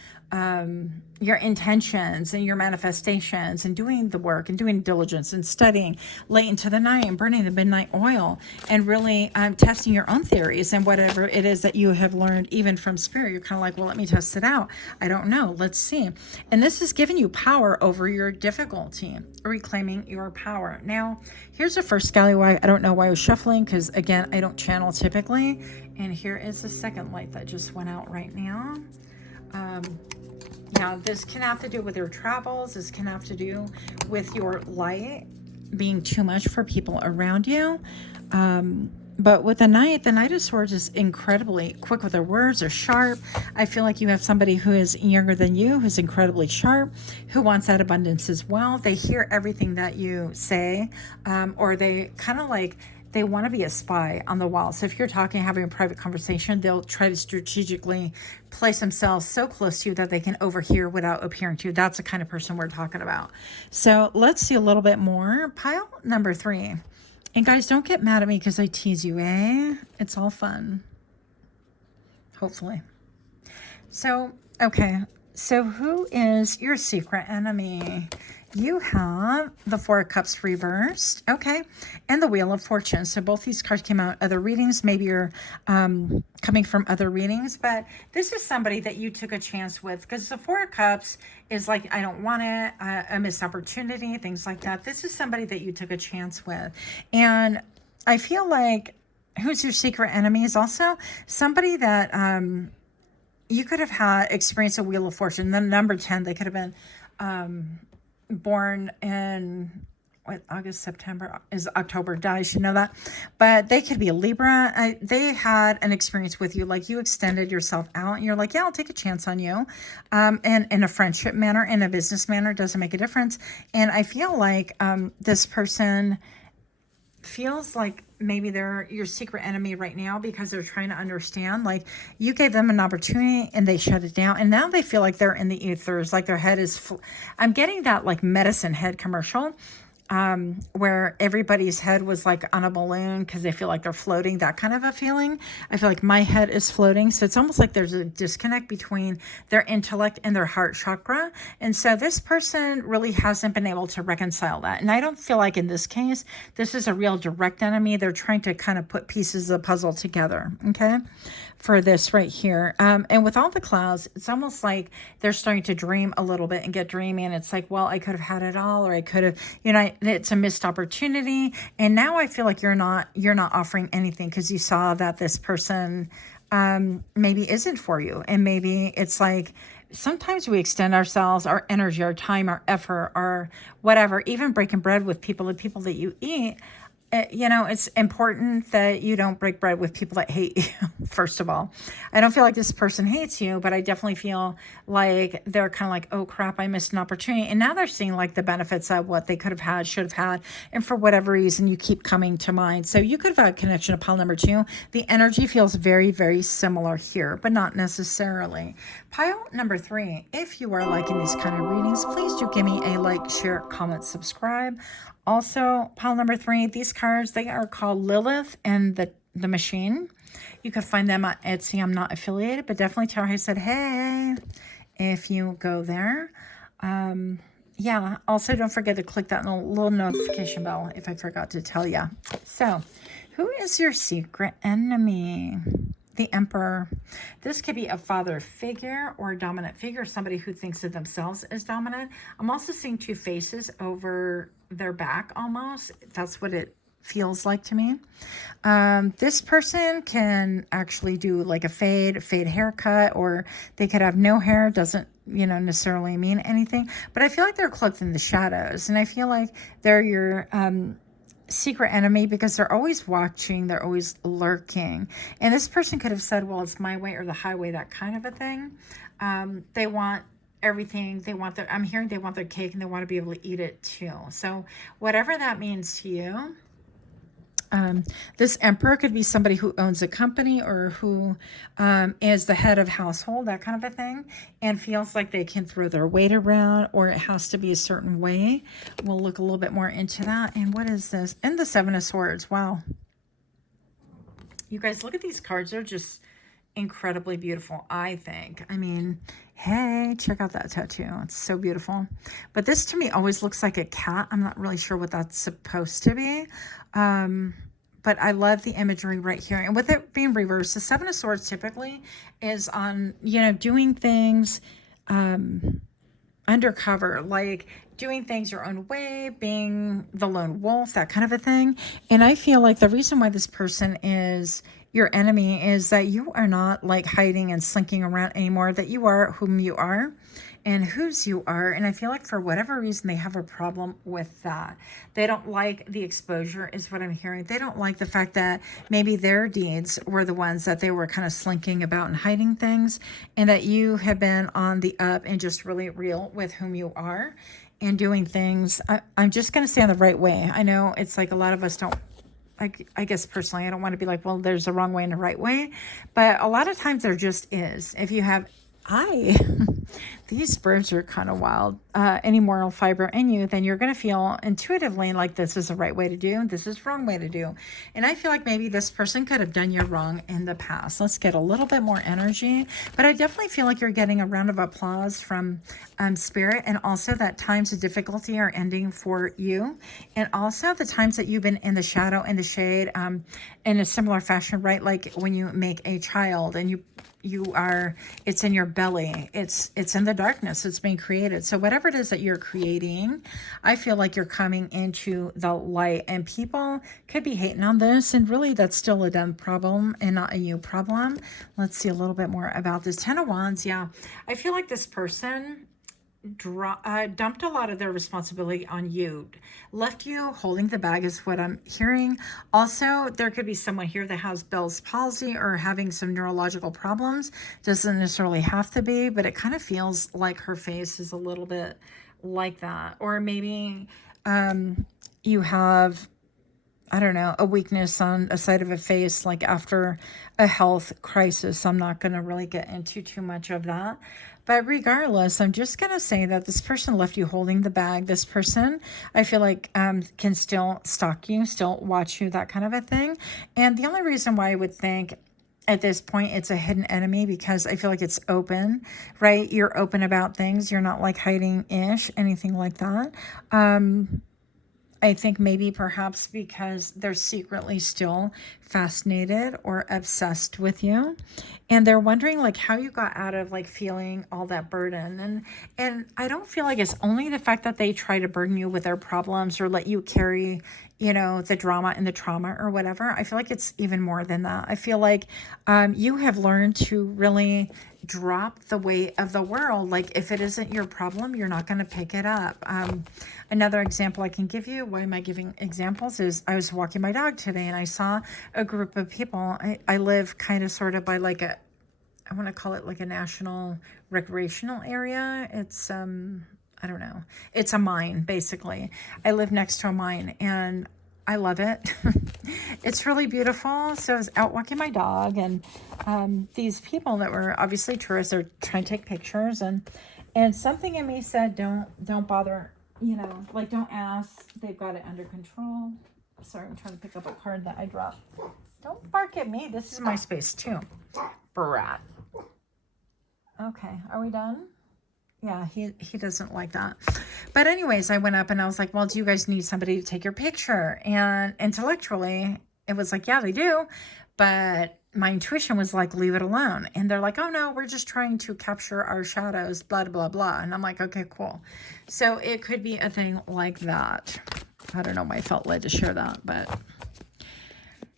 intentions and your manifestations, and doing the work and doing diligence and studying late into the night and burning the midnight oil, and really testing your own theories and whatever it is that you have learned, even from spirit. You're kind of like, well, let me test it out. I don't know. Let's see. And this has given you power over your difficulty, reclaiming your power. Now, here's the first scallywag. I don't know why I was shuffling, because again, I don't channel typically. And here is the second light that just went out right now. Now, this can have to do with your travels. This can have to do with your light being too much for people around you. But with the Knight of Swords is incredibly quick with their words. They're sharp. I feel like you have somebody who is younger than you, who's incredibly sharp, who wants that abundance as well. They hear everything that you say, or they kind of like, they want to be a spy on the wall. So if you're talking, having a private conversation, they'll try to strategically place themselves so close to you that they can overhear without appearing to you. That's the kind of person we're talking about. So let's see a little bit more. Pile number 3. And guys, don't get mad at me because I tease you, eh? It's all fun. Hopefully. So, okay. So who is your secret enemy? You have the 4 of Cups reversed, okay, and the Wheel of Fortune. So both these cards came out other readings. Maybe you're coming from other readings, but this is somebody that you took a chance with, because the 4 of Cups is like, I don't want it, a missed opportunity, things like that. This is somebody that you took a chance with. And I feel like who's your secret enemy is also somebody that you could have had experience a Wheel of Fortune. The number 10, they could have been born in August, September is October. I should know that, but they could be a Libra. They had an experience with you, like you extended yourself out, and you're like, yeah, I'll take a chance on you, and in a friendship manner, in a business manner, doesn't make a difference. And I feel like this person feels like maybe they're your secret enemy right now, because they're trying to understand, like, you gave them an opportunity and they shut it down, and now they feel like they're in the ethers, like their head is I'm getting that like medicine head commercial, where everybody's head was like on a balloon because they feel like they're floating, that kind of a feeling. I feel like my head is floating. So it's almost like there's a disconnect between their intellect and their heart chakra. And so this person really hasn't been able to reconcile that. And I don't feel like in this case, this is a real direct enemy. They're trying to kind of put pieces of the puzzle together. Okay. For this right here. And with all the clouds, it's almost like they're starting to dream a little bit and get dreamy. And it's like, well, I could have had it all, or I could have, it's a missed opportunity. And now I feel like you're not offering anything, because you saw that this person maybe isn't for you. And maybe it's like, sometimes we extend ourselves, our energy, our time, our effort, our whatever, even breaking bread with people, the people that you eat. you know, it's important that you don't break bread with people that hate you, first of all. I don't feel like this person hates you, but I definitely feel like they're kind of like, oh crap, I missed an opportunity. And now they're seeing like the benefits of what they could have had, should have had. And for whatever reason, you keep coming to mind. So you could have had a connection to pile number 2. The energy feels very, very similar here, but not necessarily. Pile number 3, if you are liking these kind of readings, please do give me a like, share, comment, subscribe. Also, pile number 3, these cards, they are called Lilith and the Machine. You can find them on Etsy. I'm not affiliated, but definitely tell her I said, hey, if you go there. Yeah, also don't forget to click that little notification bell if I forgot to tell you. So, who is your secret enemy? The Emperor. This could be a father figure or a dominant figure, somebody who thinks of themselves as dominant. I'm also seeing 2 faces over their back almost. That's what it feels like to me. This person can actually do like a fade haircut, or they could have no hair. Doesn't, you know, necessarily mean anything, but I feel like they're cloaked in the shadows, and I feel like they're your secret enemy because they're always watching, they're always lurking. And this person could have said, well, it's my way or the highway, that kind of a thing. They want everything. They want their, I'm hearing they want their cake and they want to be able to eat it too. So whatever that means to you. This Emperor could be somebody who owns a company or who is the head of household, that kind of a thing, and feels like they can throw their weight around, or it has to be a certain way. We'll look a little bit more into that. And what is this? And the 7 of Swords. Wow. You guys, look at these cards. They're just incredibly beautiful, I think. I mean, hey, check out that tattoo. It's so beautiful. But this to me always looks like a cat. I'm not really sure what that's supposed to be. But I love the imagery right here. And with it being reversed, the 7 of Swords typically is on, you know, doing things undercover, like doing things your own way, being the lone wolf, that kind of a thing. And I feel like the reason why this person is your enemy is that you are not like hiding and slinking around anymore, that you are whom you are and whose you are. And I feel like for whatever reason, they have a problem with that. They don't like the exposure is what I'm hearing. They don't like the fact that maybe their deeds were the ones that they were kind of slinking about and hiding things, and that you have been on the up and just really real with whom you are and doing things. I'm just going to say on the right way. I know it's like a lot of us don't, I guess personally, I don't want to be like, well, there's a wrong way and a right way, but a lot of times there just is. If you have, these birds are kind of wild, any moral fiber in you, then you're going to feel intuitively like this is the right way to do, this is the wrong way to do. And I feel like maybe this person could have done you wrong in the past. Let's get a little bit more energy. But I definitely feel like you're getting a round of applause from Spirit, and also that times of difficulty are ending for you. And also the times that you've been in the shadow and the shade in a similar fashion, right? Like when you make a child and you are, it's in your belly, it's in the darkness, it's being created. So whatever it is that you're creating, I feel like you're coming into the light, and people could be hating on this, and really that's still a them problem and not a you problem. Let's see a little bit more about this 10 of Wands. Yeah, I feel like this person dumped a lot of their responsibility on you, left you holding the bag is what I'm hearing. Also, there could be someone here that has Bell's palsy or having some neurological problems. Doesn't necessarily have to be, but it kind of feels like her face is a little bit like that. Or maybe you have, I don't know, a weakness on a side of a face, like after a health crisis. I'm not going to really get into too much of that. But regardless, I'm just going to say that this person left you holding the bag. This person, I feel like, can still stalk you, still watch you, that kind of a thing. And the only reason why I would think at this point it's a hidden enemy, because I feel like it's open, right? You're open about things. You're not like hiding-ish, anything like that. I think maybe perhaps because they're secretly still fascinated or obsessed with you, and they're wondering like how you got out of like feeling all that burden. And I don't feel like it's only the fact that they try to burden you with their problems or let you carry, you know, the drama and the trauma or whatever. I feel like it's even more than that. I feel like you have learned to really drop the weight of the world. Like if it isn't your problem, you're not going to pick it up. Another example I can give you, why am I giving examples, is I was walking my dog today and I saw a group of people. I live kind of sort of by like a, I want to call it like a national recreational area. It's, I don't know. It's a mine, basically. I live next to a mine and I love it. It's really beautiful. So I was out walking my dog and these people that were obviously tourists are trying to take pictures and something in me said, don't bother, you know, like don't ask. They've got it under control. Sorry, I'm trying to pick up a card that I dropped. Don't bark at me. This is my space too. Brat. Okay, are we done? Yeah, he doesn't like that. But anyways, I went up and I was like, well, do you guys need somebody to take your picture? And intellectually, it was like, yeah, they do. But my intuition was like, leave it alone. And they're like, oh, no, we're just trying to capture our shadows, blah, blah, blah. And I'm like, okay, cool. So it could be a thing like that. I don't know why I felt led to share that, but...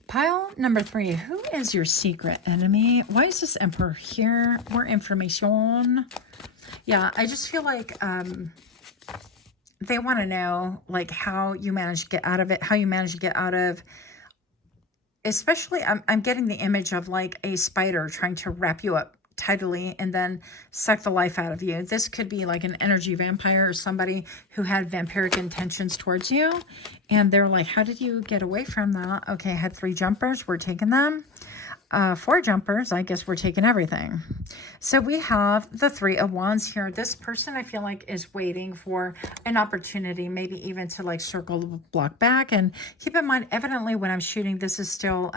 Pile number 3, who is your secret enemy? Why is this Emperor here? More information. Yeah, I just feel like they want to know like how you manage to get out of it, how you manage to get out of, especially I'm getting the image of like a spider trying to wrap you up tightly and then suck the life out of you. This could be like an energy vampire or somebody who had vampiric intentions towards you. And they're like, how did you get away from that? Okay, I had 3 jumpers. We're taking them. 4 jumpers. I guess we're taking everything. So we have the 3 of Wands here. This person I feel like is waiting for an opportunity, maybe even to like circle the block back. And keep in mind, evidently when I'm shooting, this is still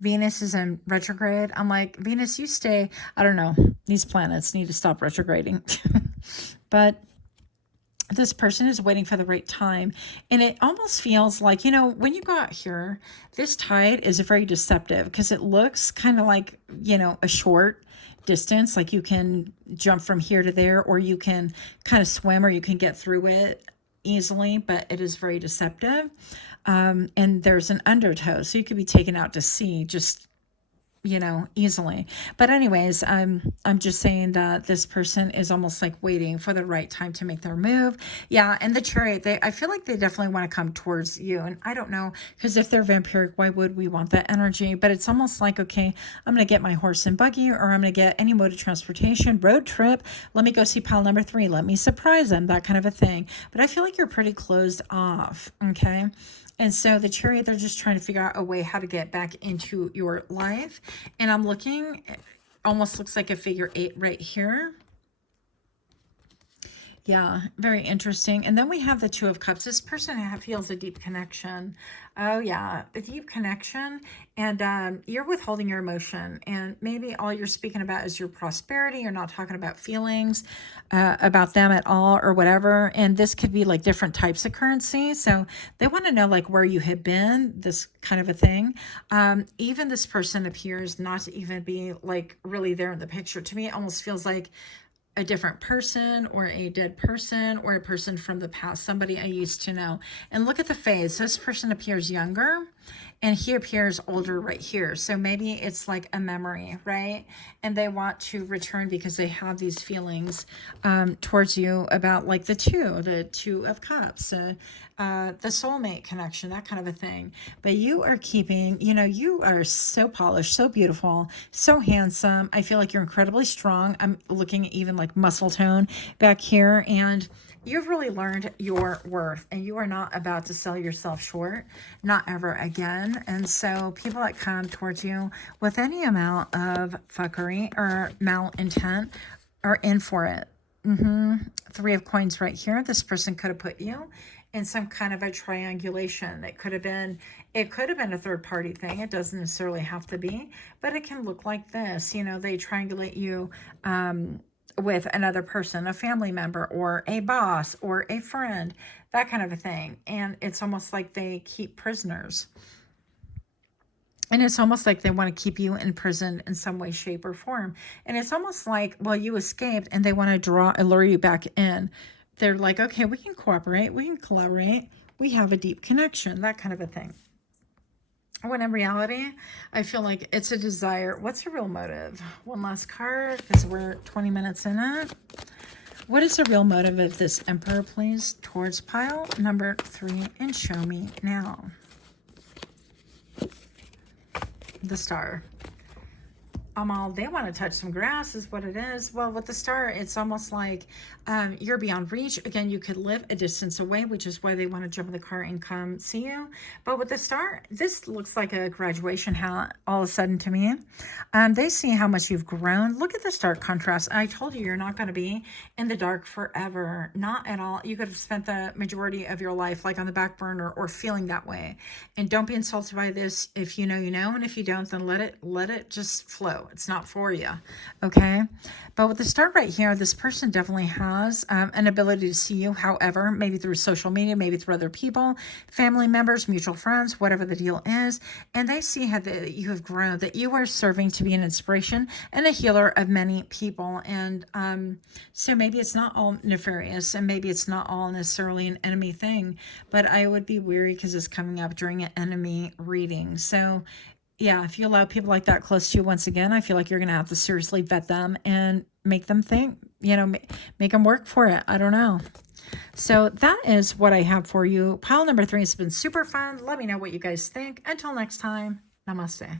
Venus is in retrograde. I'm like, Venus, you stay. I don't know. These planets need to stop retrograding. But this person is waiting for the right time. And it almost feels like, you know, when you go out here, this tide is very deceptive because it looks kind of like, you know, a short distance. Like you can jump from here to there, or you can kind of swim, or you can get through it easily, but it is very deceptive. And there's an undertow. So you could be taken out to sea just, you know, easily. But anyways, I'm just saying that this person is almost like waiting for the right time to make their move. Yeah, and the Chariot, I feel like they definitely want to come towards you. And I don't know, because if they're vampiric, why would we want that energy? But it's almost like, okay, I'm going to get my horse and buggy, or I'm going to get any mode of transportation, road trip. Let me go see pile number 3. Let me surprise them, that kind of a thing. But I feel like you're pretty closed off, okay? And so the Chariot, they're just trying to figure out a way how to get back into your life. And I'm looking, it almost looks like a figure 8 right here. Yeah, very interesting. And then we have the 2 of Cups. This person feels a deep connection. Oh, yeah, a deep connection. And you're withholding your emotion. And maybe all you're speaking about is your prosperity. You're not talking about feelings about them at all or whatever. And this could be like different types of currency. So they want to know like where you have been, this kind of a thing. Even this person appears not to even be like really there in the picture. To me, it almost feels like a different person, or a dead person, or a person from the past, somebody I used to know. And look at the face. This person appears younger, and he appears older right here. So maybe it's like a memory, right? And they want to return because they have these feelings towards you about like the 2 of Cups, the soulmate connection, that kind of a thing. But you are keeping, you know, you are so polished, so beautiful, so handsome. I feel like you're incredibly strong. I'm looking at even like muscle tone back here, and you've really learned your worth, and you are not about to sell yourself short, not ever again. And so people that come towards you with any amount of fuckery or malintent are in for it. 3 of Coins right here. This person could have put you in some kind of a triangulation. It could have been a third party thing. It doesn't necessarily have to be, but it can look like this. You know, they triangulate you with another person, a family member, or a boss, or a friend, that kind of a thing. And it's almost like they keep prisoners. And it's almost like they want to keep you in prison in some way, shape, or form. And it's almost like, well, you escaped and they want to lure you back in. They're like, okay, we can cooperate. We can collaborate. We have a deep connection, that kind of a thing. when in reality, I feel like it's a desire. What's the real motive? One last card, because we're 20 minutes in it. What is the real motive of this Emperor, please? Towards pile number 3, and show me now. The Star. They want to touch some grass is what it is. Well, with the Star, it's almost like you're beyond reach. Again, you could live a distance away, which is why they want to jump in the car and come see you. But with the Star, this looks like a graduation hat all of a sudden to me. They see how much you've grown. Look at the stark contrast. I told you, you're not going to be in the dark forever. Not at all. You could have spent the majority of your life like on the back burner or feeling that way. And don't be insulted by this. If you know, you know. And if you don't, then let it just flow. It's not for you. Okay. But with the Star right here, this person definitely has an ability to see you. However, maybe through social media, maybe through other people, family members, mutual friends, whatever the deal is. And they see how that you have grown, that you are serving to be an inspiration and a healer of many people. And so maybe it's not all nefarious, and maybe it's not all necessarily an enemy thing, but I would be wary because it's coming up during an enemy reading. So yeah, if you allow people like that close to you, once again, I feel like you're going to have to seriously vet them and make them think, make them work for it. I don't know. So that is what I have for you. Pile number 3 has been super fun. Let me know what you guys think. Until next time, namaste.